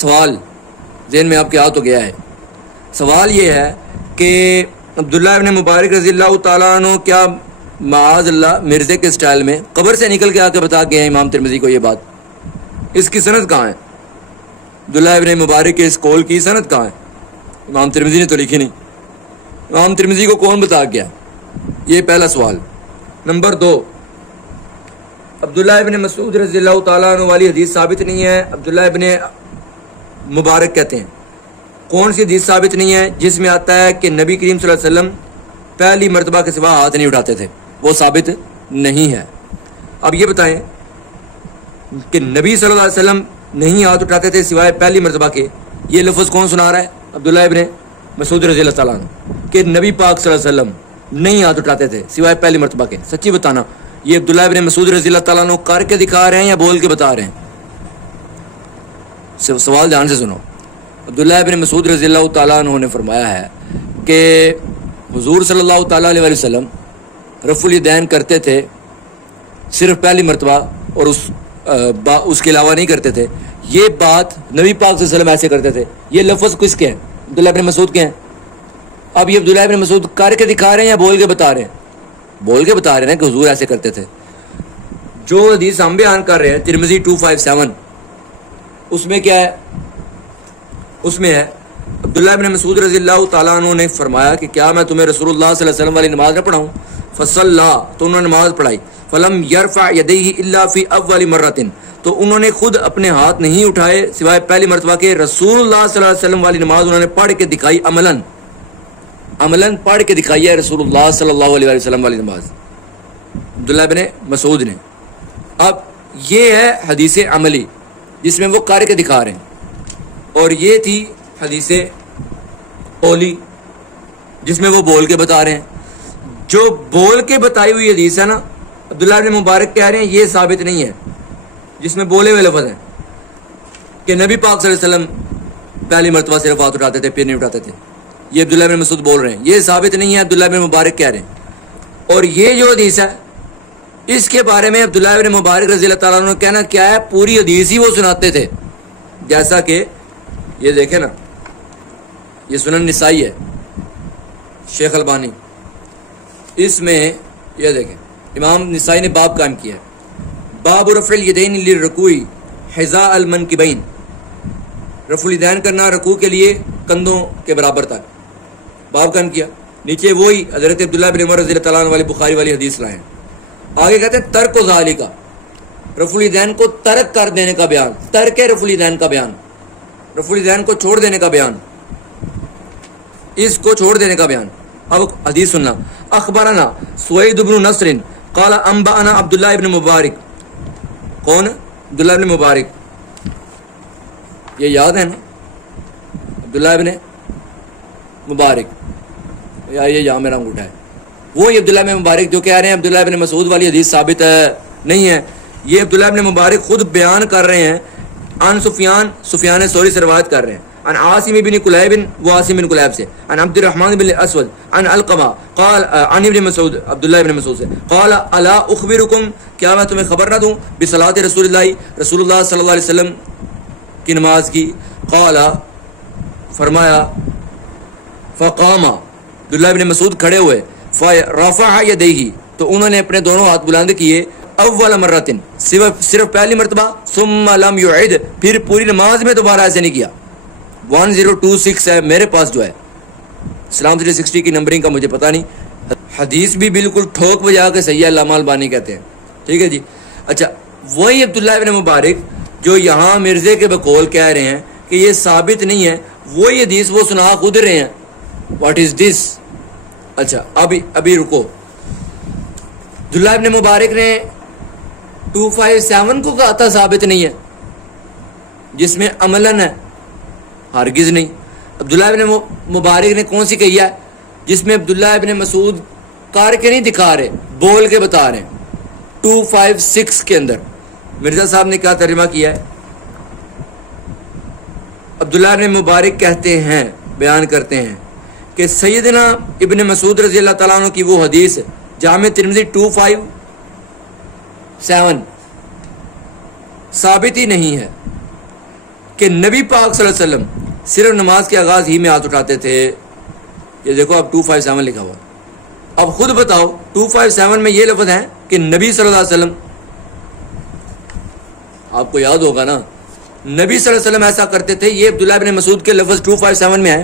سوال ذہن میں آپ کے ہاتھ ہو گیا ہے، سوال یہ ہے کہ عبداللہ ابن مبارک رضی اللہ تعالیٰ عنہ کیا معاذ اللہ مرزے کے سٹائل میں قبر سے نکل کے آ کے بتا گئے ہیں امام ترمذی کو یہ بات؟ اس کی سند کہاں ہے؟ عبداللہ ابن مبارک کے اس قول کی سند کہاں ہے؟ امام ترمذی نے تو لکھی نہیں، امام ترمذی کو کون بتا گیا؟ یہ پہلا سوال۔ نمبر 2، عبداللہ ابن مسعود رضی اللہ تعالیٰ عنہ والی حدیث ثابت نہیں ہے، عبداللہ ابن مبارک کہتے ہیں۔ کون سی حدیث ثابت نہیں ہے؟ جس میں آتا ہے کہ نبی کریم صلی اللہ علیہ وسلم پہلی مرتبہ کے سوا ہاتھ نہیں اٹھاتے تھے، وہ ثابت نہیں ہے۔ اب یہ بتائیں کہ نبی صلی اللہ علیہ وسلم نہیں ہاتھ اٹھاتے تھے سوائے پہلی مرتبہ کے، یہ لفظ کون سنا رہا ہے؟ عبداللہ ابن مسعود رضی اللہ تعالیٰ عنہ، کہ نبی پاک صلی اللہ علیہ وسلم نہیں ہاتھ اٹھاتے تھے سوائے پہلی مرتبہ کے۔ سچی بتانا، یہ عبداللہ ابن مسعود رضی اللہ تعالیٰ عنہ کر کے دکھا رہے ہیں یا بول کے بتا رہے ہیں؟ سوال دھیان سے سنو۔ عبداللہ ابن مسعود رضی اللہ تعالیٰ عنہ نے فرمایا ہے کہ حضور صلی اللہ تعالیٰ علیہ وسلم رفع الیدین کرتے تھے صرف پہلی مرتبہ، اور اس کے علاوہ نہیں کرتے تھے۔ یہ بات نبی پاک صلی اللہ علیہ وسلم ایسے کرتے تھے، یہ لفظ کس کے ہیں؟ عبداللہ ابن مسعود کے ہیں۔ اب یہ عبداللہ ابن مسعود کر کے دکھا رہے ہیں یا بول کے بتا رہے ہیں؟ بول کے بتا رہے ہیں کہ حضور ایسے کرتے تھے۔ جو حدیث ہم بیان کر رہے ہیں ترمذی 257، اس میں کیا ہے؟ اس میں ہے عبداللہ ابن مسعود رضی اللہ تعالیٰ عنہ نے فرمایا کہ کیا میں تمہیں رسول اللہ صلی اللہ علیہ وسلم والی نماز نہ پڑھاؤں؟ فصلی، تو انہوں نے نماز پڑھائی۔ فلم یرفع یدیہ الا فی اول مرۃ، تو انہوں نے خود اپنے ہاتھ نہیں اٹھائے سوائے پہلی مرتبہ کے۔ رسول اللہ صلی اللہ علیہ وسلم والی نماز انہوں نے پڑھ کے دکھائی، عملاً پڑھ کے دکھائی ہے رسول اللہ صلی اللہ علیہ وسلم والی نماز، عبداللہ ابن مسعود نے۔ اب یہ ہے حدیث عملی جس میں وہ کر کے دکھا رہے ہیں، اور یہ تھی حدیث قولی جس میں وہ بول کے بتا رہے ہیں۔ جو بول کے بتائی ہوئی حدیث ہے نا، عبداللہ ابن مبارک کہہ رہے ہیں یہ ثابت نہیں ہے، جس میں بولے ہوئے لفظ ہیں کہ نبی پاک صلی اللہ علیہ وسلم پہلی مرتبہ صرف ہاتھ اٹھاتے تھے پھر نہیں اٹھاتے تھے، یہ عبداللہ ابن مسعود بول رہے ہیں، یہ ثابت نہیں ہے، عبداللہ ابن مبارک کہہ رہے ہیں۔ اور یہ جو حدیث ہے اس کے بارے میں عبداللہ ابن مبارک رضی اللہ تعالیٰ عنہ کہنا کیا ہے؟ پوری حدیث ہی وہ سناتے تھے، جیسا کہ یہ دیکھیں نا، یہ سنن نسائی ہے، شیخ البانی، اس میں یہ دیکھیں امام نسائی نے باب قائم کیا ہے، باب رفع الیدین للرکوع حذاء المنکبین، رفع الیدین کرنا رکوع کے لیے کندھوں کے برابر تک، باب قائم کیا۔ نیچے وہی حضرت عبداللہ بن عمر رضی اللہ تعالیٰ عنہ والی بخاری والی حدیث لائیں۔ آگے کہتے ہیں ترک و ذالک، رفع الیدین کو ترک کر دینے کا بیان، ترک رفع الیدین کا بیان، رفع الیدین کو چھوڑ دینے کا بیان، اس کو چھوڑ دینے کا بیان۔ اب حدیث سننا، اخبرنا سوید بن نصر قال انبأنا عبداللہ ابن مبارک، کون؟ عبداللہ ابن مبارک، یہ یاد ہے نا، عبداللہ ابن مبارک، یا یہ یہاں میرا انگوٹھا ہے، وہی عبداللہ ابن مبارک جو کہہ رہے ہیں عبداللہ ابن مسعود والی حدیث ثابت نہیں ہے۔ یہ عبداللہ ابن مبارک خود بیان کر رہے ہیں، عن سفیان ثوری سے روایت کر رہے ہیں، عن عاصم بن کلیب، وہ عاصم بن کلیب سے، عن عبد الرحمن بن اسود، عن علقمہ قال عن ابن مسعود، عبداللہ ابن مسعود سے، قال الا اخبرکم، کیا میں تمہیں خبر نہ دوں بصلاۃ رسول اللہ، رسول اللہ صلی اللہ علیہ وسلم کی نماز کی؟ قال، فرمایا، فقام، عبداللہ ابن مسعود کھڑے ہوئے، فرفع یدیہ، تو انہوں نے اپنے دونوں ہاتھ بلند کیے، اول مرتن صرف پہلی مرتبہ ثم لم يعد پھر پوری نماز میں دوبارہ ایسے نہیں کیا. 1026 ہے میرے پاس جو ہے, اسلام 360 کی نمبرنگ کا مجھے پتہ نہیں, حدیث بھی بالکل ٹھوک بجا کے صحیح ہے, علامہ البانی کہتے ہیں. ٹھیک ہے جی. اچھا وہی عبداللہ ابن مبارک جو یہاں مرزے کے بقول کہہ رہے ہیں کہ یہ ثابت نہیں ہے, وہی حدیث وہ سنا خود رہے ہیں. واٹ از دس؟ اچھا ابھی رکو. عبداللہ ابن مبارک نے 257 کو کہا تھا ثابت نہیں ہے, جس میں عملاً ہے, ہرگز نہیں. عبداللہ ابن مبارک نے کون سی کہی ہے؟ جس میں عبداللہ ابن مسعود کر کے نہیں دکھا رہے, بول کے بتا رہے ہیں. 256 کے اندر مرزا صاحب نے کیا ترجمہ کیا ہے؟ عبداللہ ابن مبارک کہتے ہیں, بیان کرتے ہیں کہ سیدنا ابن مسعود رضی اللہ تعالیٰ عنہ کی وہ حدیث جامع ترمذی 257 ثابت ہی نہیں ہے کہ نبی پاک صلی اللہ علیہ وسلم صرف نماز کے آغاز ہی میں ہاتھ اٹھاتے تھے. یہ دیکھو اب 257 لکھا ہوا. اب خود بتاؤ 257 میں یہ لفظ ہے کہ نبی صلی اللہ علیہ وسلم, آپ کو یاد ہوگا نا, نبی صلی اللہ علیہ وسلم ایسا کرتے تھے. یہ عبداللہ ابن مسعود کے لفظ 257 میں ہے,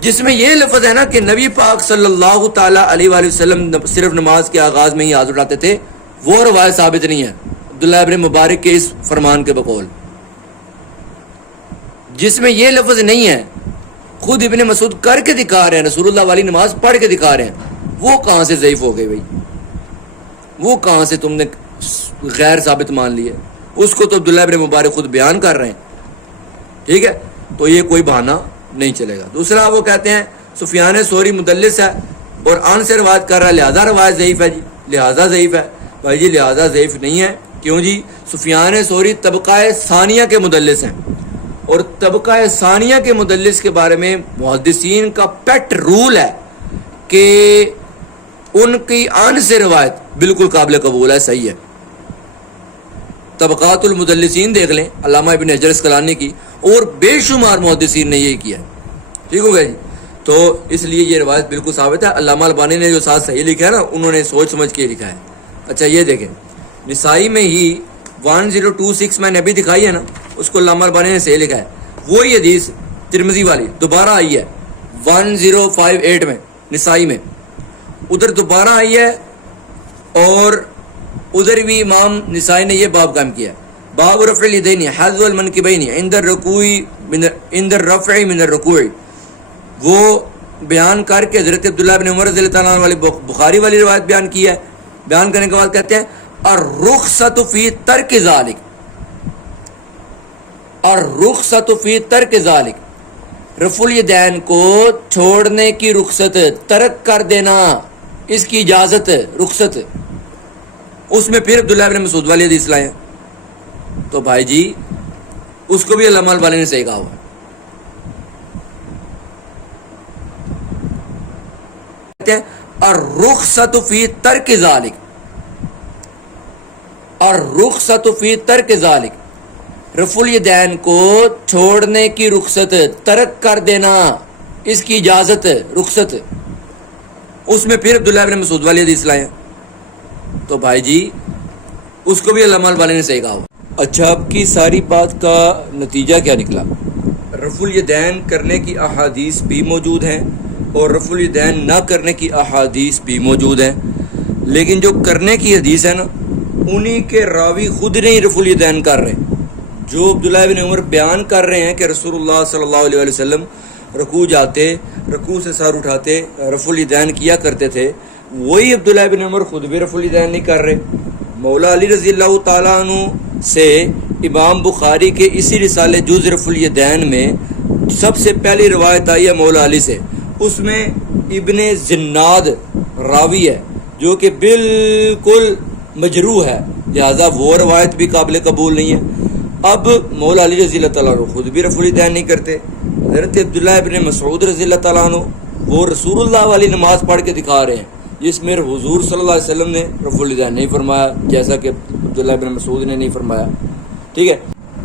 جس میں یہ لفظ ہے نا کہ نبی پاک صلی اللہ تعالیٰ علیہ وآلہ وسلم صرف نماز کے آغاز میں ہی ہاتھ اٹھاتے تھے. وہ روایت ثابت نہیں ہے عبداللہ ابن مبارک کے اس فرمان کے بقول. جس میں یہ لفظ نہیں ہے, خود ابن مسعود کر کے دکھا رہے ہیں, رسول اللہ والی نماز پڑھ کے دکھا رہے ہیں. وہ کہاں سے ضعیف ہو گئی بھائی؟ وہ کہاں سے تم نے غیر ثابت مان لیے؟ اس کو تو عبداللہ ابن مبارک خود بیان کر رہے ہیں. ٹھیک ہے, تو یہ کوئی بہانہ نہیں چلے گا. دوسرا وہ کہتے ہیں سفیان ثوری مدلس ہے اور ان سے روایت کر رہا ہے, لہذا روایت ضعیف ہے. جی لہذا ضعیف ہے بھائی جی, لہذا ضعیف نہیں ہے. کیوں جی؟ سفیان ثوری طبقہ ثانیہ کے مدلس ہیں, اور طبقہ ثانیہ کے مدلس کے بارے میں محدثین کا پیٹ رول ہے کہ ان کی ان سے روایت بالکل قابل قبول ہے, صحیح ہے. طبقات المدلسین دیکھ لیں علامہ ابن حجر اسقلانی کی, اور بے شمار محدثین نے یہی کیا ہے. ٹھیک ہو گیا جی. تو اس لیے یہ روایت بالکل ثابت ہے. علامہ البانی نے جو ساتھ صحیح لکھا ہے نا, انہوں نے سوچ سمجھ کے لکھا ہے. اچھا یہ دیکھیں, نسائی میں ہی 1026 میں نے ابھی دکھائی ہے نا, اس کو علامہ البانی نے صحیح لکھا ہے. وہی حدیث ترمذی والی دوبارہ آئی ہے 1058 میں, نسائی میں ادھر دوبارہ آئی ہے, اور ادھر بھی امام نسائی نے یہ باب قائم کیا ہے, باب رفع الیدین حذو المنکبین عند الرفع من الرکوع. وہ بیان کر کے حضرت عبداللہ بن عمر رضی اللہ تعالیٰ عنہ والی بخاری والی روایت بیان کی ہے. بیان کرنے کے بعد کہتے ہیں الرخصۃ فی ترک ذالک, الرخصۃ فی ترک ذالک, رفع الیدین کو چھوڑنے کی رخصت, ترک کر دینا اس کی اجازت, رخصت. اس میں پھر عبداللہ بن مسعود والی حدیث لائے. تو بھائی جی اس کو بھی علامہ البانی نے صحیح کہا ہوا. کہتے ہیں الرخصۃ فی ترک ذالک, الرخصۃ فی ترک ذالک, رفع الیدین کو چھوڑنے کی رخصت, ترک کر دینا اس کی اجازت, رخصت. اس میں پھر عبداللہ بن مسعود والی حدیث لائے. تو بھائی جی اس کو بھی علامہ البانی نے صحیح کہا ہوا. اچھا اب کی ساری بات کا نتیجہ کیا نکلا؟ رفع الیدین کرنے کی احادیث بھی موجود ہیں اور رفع الیدین نہ کرنے کی احادیث بھی موجود ہیں, لیکن جو کرنے کی حدیث ہے نا, انہی کے راوی خود نہیں رفع الیدین کر رہے. جو عبداللہ بن عمر بیان کر رہے ہیں کہ رسول اللہ صلی اللہ علیہ وسلم رکوع جاتے, رکوع سے سر اٹھاتے, رفع الیدین کیا کرتے تھے, وہی عبداللہ بن عمر خود بھی رفع الیدین نہیں کر رہے. مولا علی رضی اللہ تعالیٰ عنہ سے امام بخاری کے اسی رسالے جز رفع الیدین میں سب سے پہلی روایت آئی ہے مولا علی سے. اس میں ابن زناد راوی ہے جو کہ بالکل مجروح ہے, لہذا وہ روایت بھی قابل قبول نہیں ہے. اب مولا علی رضی اللہ تعالیٰ عنہ خود بھی رفع الیدین نہیں کرتے. حضرت عبداللہ ابن مسعود رضی اللہ تعالیٰ عنہ وہ رسول اللہ والی نماز پڑھ کے دکھا رہے ہیں, جس میں حضور صلی اللہ علیہ وسلم نے رفع الیدین نہیں فرمایا, جیسا کہ عبداللہ ابن مسعود نے نہیں فرمایا. ٹھیک ہے.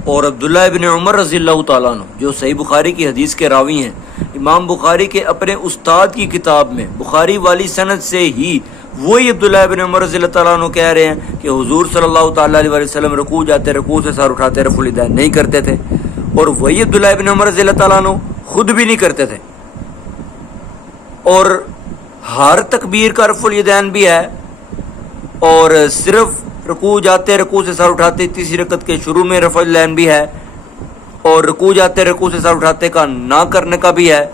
اور عبداللہ ابن عمر رضی اللہ تعالیٰ عنہ جو صحیح بخاری کی حدیث کے راوی ہیں, امام بخاری کے اپنے استاد کی کتاب میں بخاری والی سند سے ہی وہی عبداللہ ابن عمر رضی اللہ تعالیٰ عنہ کہہ رہے ہیں کہ حضور صلی اللہ تعالیٰ علیہ وسلم رکوع جاتے رکوع سے سر اٹھاتے رفع الیدین نہیں کرتے تھے، اور وہی عبداللہ ابن عمر رضی اللہ تعالیٰ عنہ خود بھی نہیں کرتے تھے، اور ہر تکبیر کا رفع الیدین بھی ہے، اور صرف رکوع جاتے رکوع سے سر اٹھاتے تیسری رکعت کے شروع میں رفع الیدین بھی ہے، اور رکوع جاتے رکوع سے سر اٹھاتے کا نہ کرنے کا بھی ہے،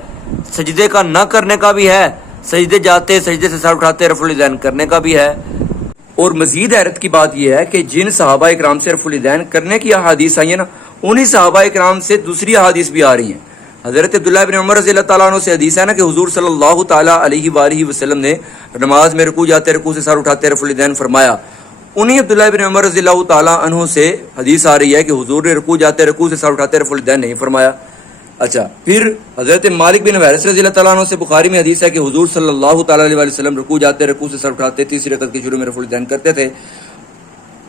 سجدے کا نہ کرنے کا بھی ہے، سجدے جاتے سجدے سے سر اٹھاتے رفع الیدین کرنے کا بھی ہے۔ اور مزید حیرت کی بات یہ ہے کہ جن صحابہ اکرام سے رفع الیدین کرنے کی احادیث آئی ہیں نا، انہی صحابہ اکرام سے دوسری احادیث بھی آ رہی ہیں۔ حضرت عبداللہ بن عمر رضی اللہ تعالیٰ عنہ سے حدیث ہے نا کہ حضور صلی اللہ تعالیٰ علیہ وآلہ وسلم نے نماز میں رکوع جاتے رکوع سے سر اٹھاتے رفع الیدین فرمایا۔ انہی عبداللہ بن عمر رضی اللہ تعالیٰ عنہ سے حدیث آ رہی ہے کہ حضور نے رکوع جاتے رکوع سے سر اٹھاتے رفع الیدین نہیں فرمایا۔ اچھا، پھر حضرت مالک بن حویرث رضی اللہ تعالیٰ عنہ سے بخاری میں حدیث ہے کہ حضور صلی اللہ تعالیٰ علیہ وسلم رکوع جاتے رکوع سے سر اٹھاتے تیسری رکعت کے شروع میں رفع الیدین کرتے تھے،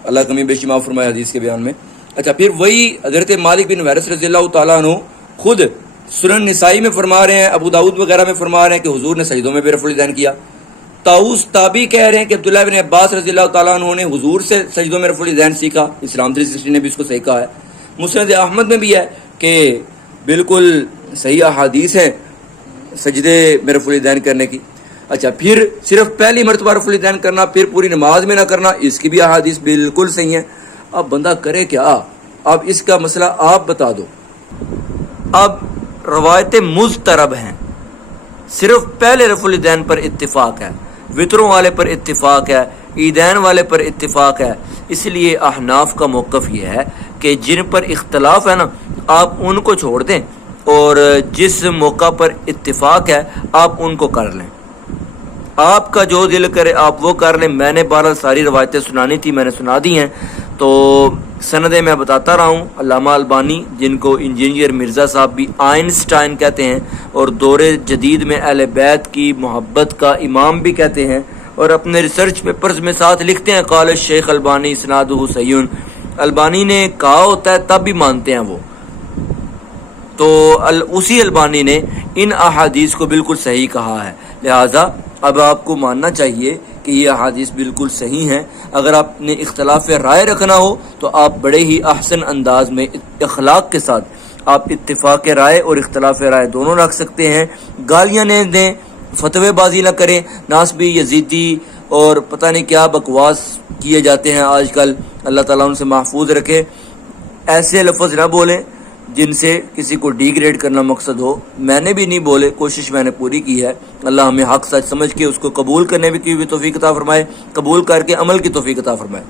اللہ کمی بیشی معاف فرمائے حدیث کے بیان میں۔ اچھا، پھر وہی حضرت مالک بن حویرث رضی اللہ تعالیٰ عنہ خود سنن نسائی میں فرما رہے ہیں، ابو داؤد وغیرہ میں فرما رہے ہیں کہ حضور نے سجدوں میں بھی رفع الیدین کیا۔ طاؤس تابعی کہہ رہے ہیں کہ عبداللہ بن عباس رضی اللہ تعالیٰ عنہ نے حضور سے سجدوں میں رفع الیدین سیکھا، اسلام 360 نے بھی اس کو صحیح کہا ہے۔ مسند احمد میں بھی ہے کہ بالکل صحیح احادیث ہیں سجدے میں رفع الیدین کرنے کی۔ اچھا، پھر صرف پہلی مرتبہ رفع الیدین کرنا، پھر پوری نماز میں نہ کرنا، اس کی بھی احادیث بالکل صحیح ہیں۔ اب بندہ کرے کیا؟ اب اس کا مسئلہ آپ بتا دو۔ اب روایتیں مضطرب ہیں، صرف پہلے رفع الیدین پر اتفاق ہے، وطروں والے پر اتفاق ہے، عیدین والے پر اتفاق ہے۔ اس لیے احناف کا موقف یہ ہے کہ جن پر اختلاف ہے نا، آپ ان کو چھوڑ دیں، اور جس موقع پر اتفاق ہے آپ ان کو کر لیں، آپ کا جو دل کرے آپ وہ کر لیں۔ میں نے بہرحال ساری روایتیں سنانی تھی، میں نے سنا دی ہیں، تو سندیں میں بتاتا رہا ہوں۔ علامہ البانی، جن کو انجینئر مرزا صاحب بھی آئنسٹائن کہتے ہیں اور دور جدید میں اہل بیت کی محبت کا امام بھی کہتے ہیں، اور اپنے ریسرچ پیپرز میں ساتھ لکھتے ہیں قال الشیخ البانی اسنادہ صحیح، البانی نے کہا ہوتا ہے تب بھی مانتے ہیں وہ، تو اسی البانی نے ان احادیث کو بالکل صحیح کہا ہے، لہٰذا اب آپ کو ماننا چاہیے کہ یہ احادیث بالکل صحیح ہیں۔ اگر آپ نے اختلاف رائے رکھنا ہو تو آپ بڑے ہی احسن انداز میں اخلاق کے ساتھ آپ اتفاق رائے اور اختلاف رائے دونوں رکھ سکتے ہیں۔ گالیاں نہ دیں، فتوے بازی نہ کریں، ناسبی یزیدی اور پتہ نہیں کیا بکواس کیے جاتے ہیں آج کل، اللہ تعالیٰ ان سے محفوظ رکھے۔ ایسے لفظ نہ بولیں جن سے کسی کو ڈی گریڈ کرنا مقصد ہو، میں نے بھی نہیں بولے، کوشش میں نے پوری کی ہے۔ اللہ ہمیں حق سچ سمجھ کے اس کو قبول کرنے کی بھی توفیق عطا فرمائے، قبول کر کے عمل کی توفیق عطا فرمائے۔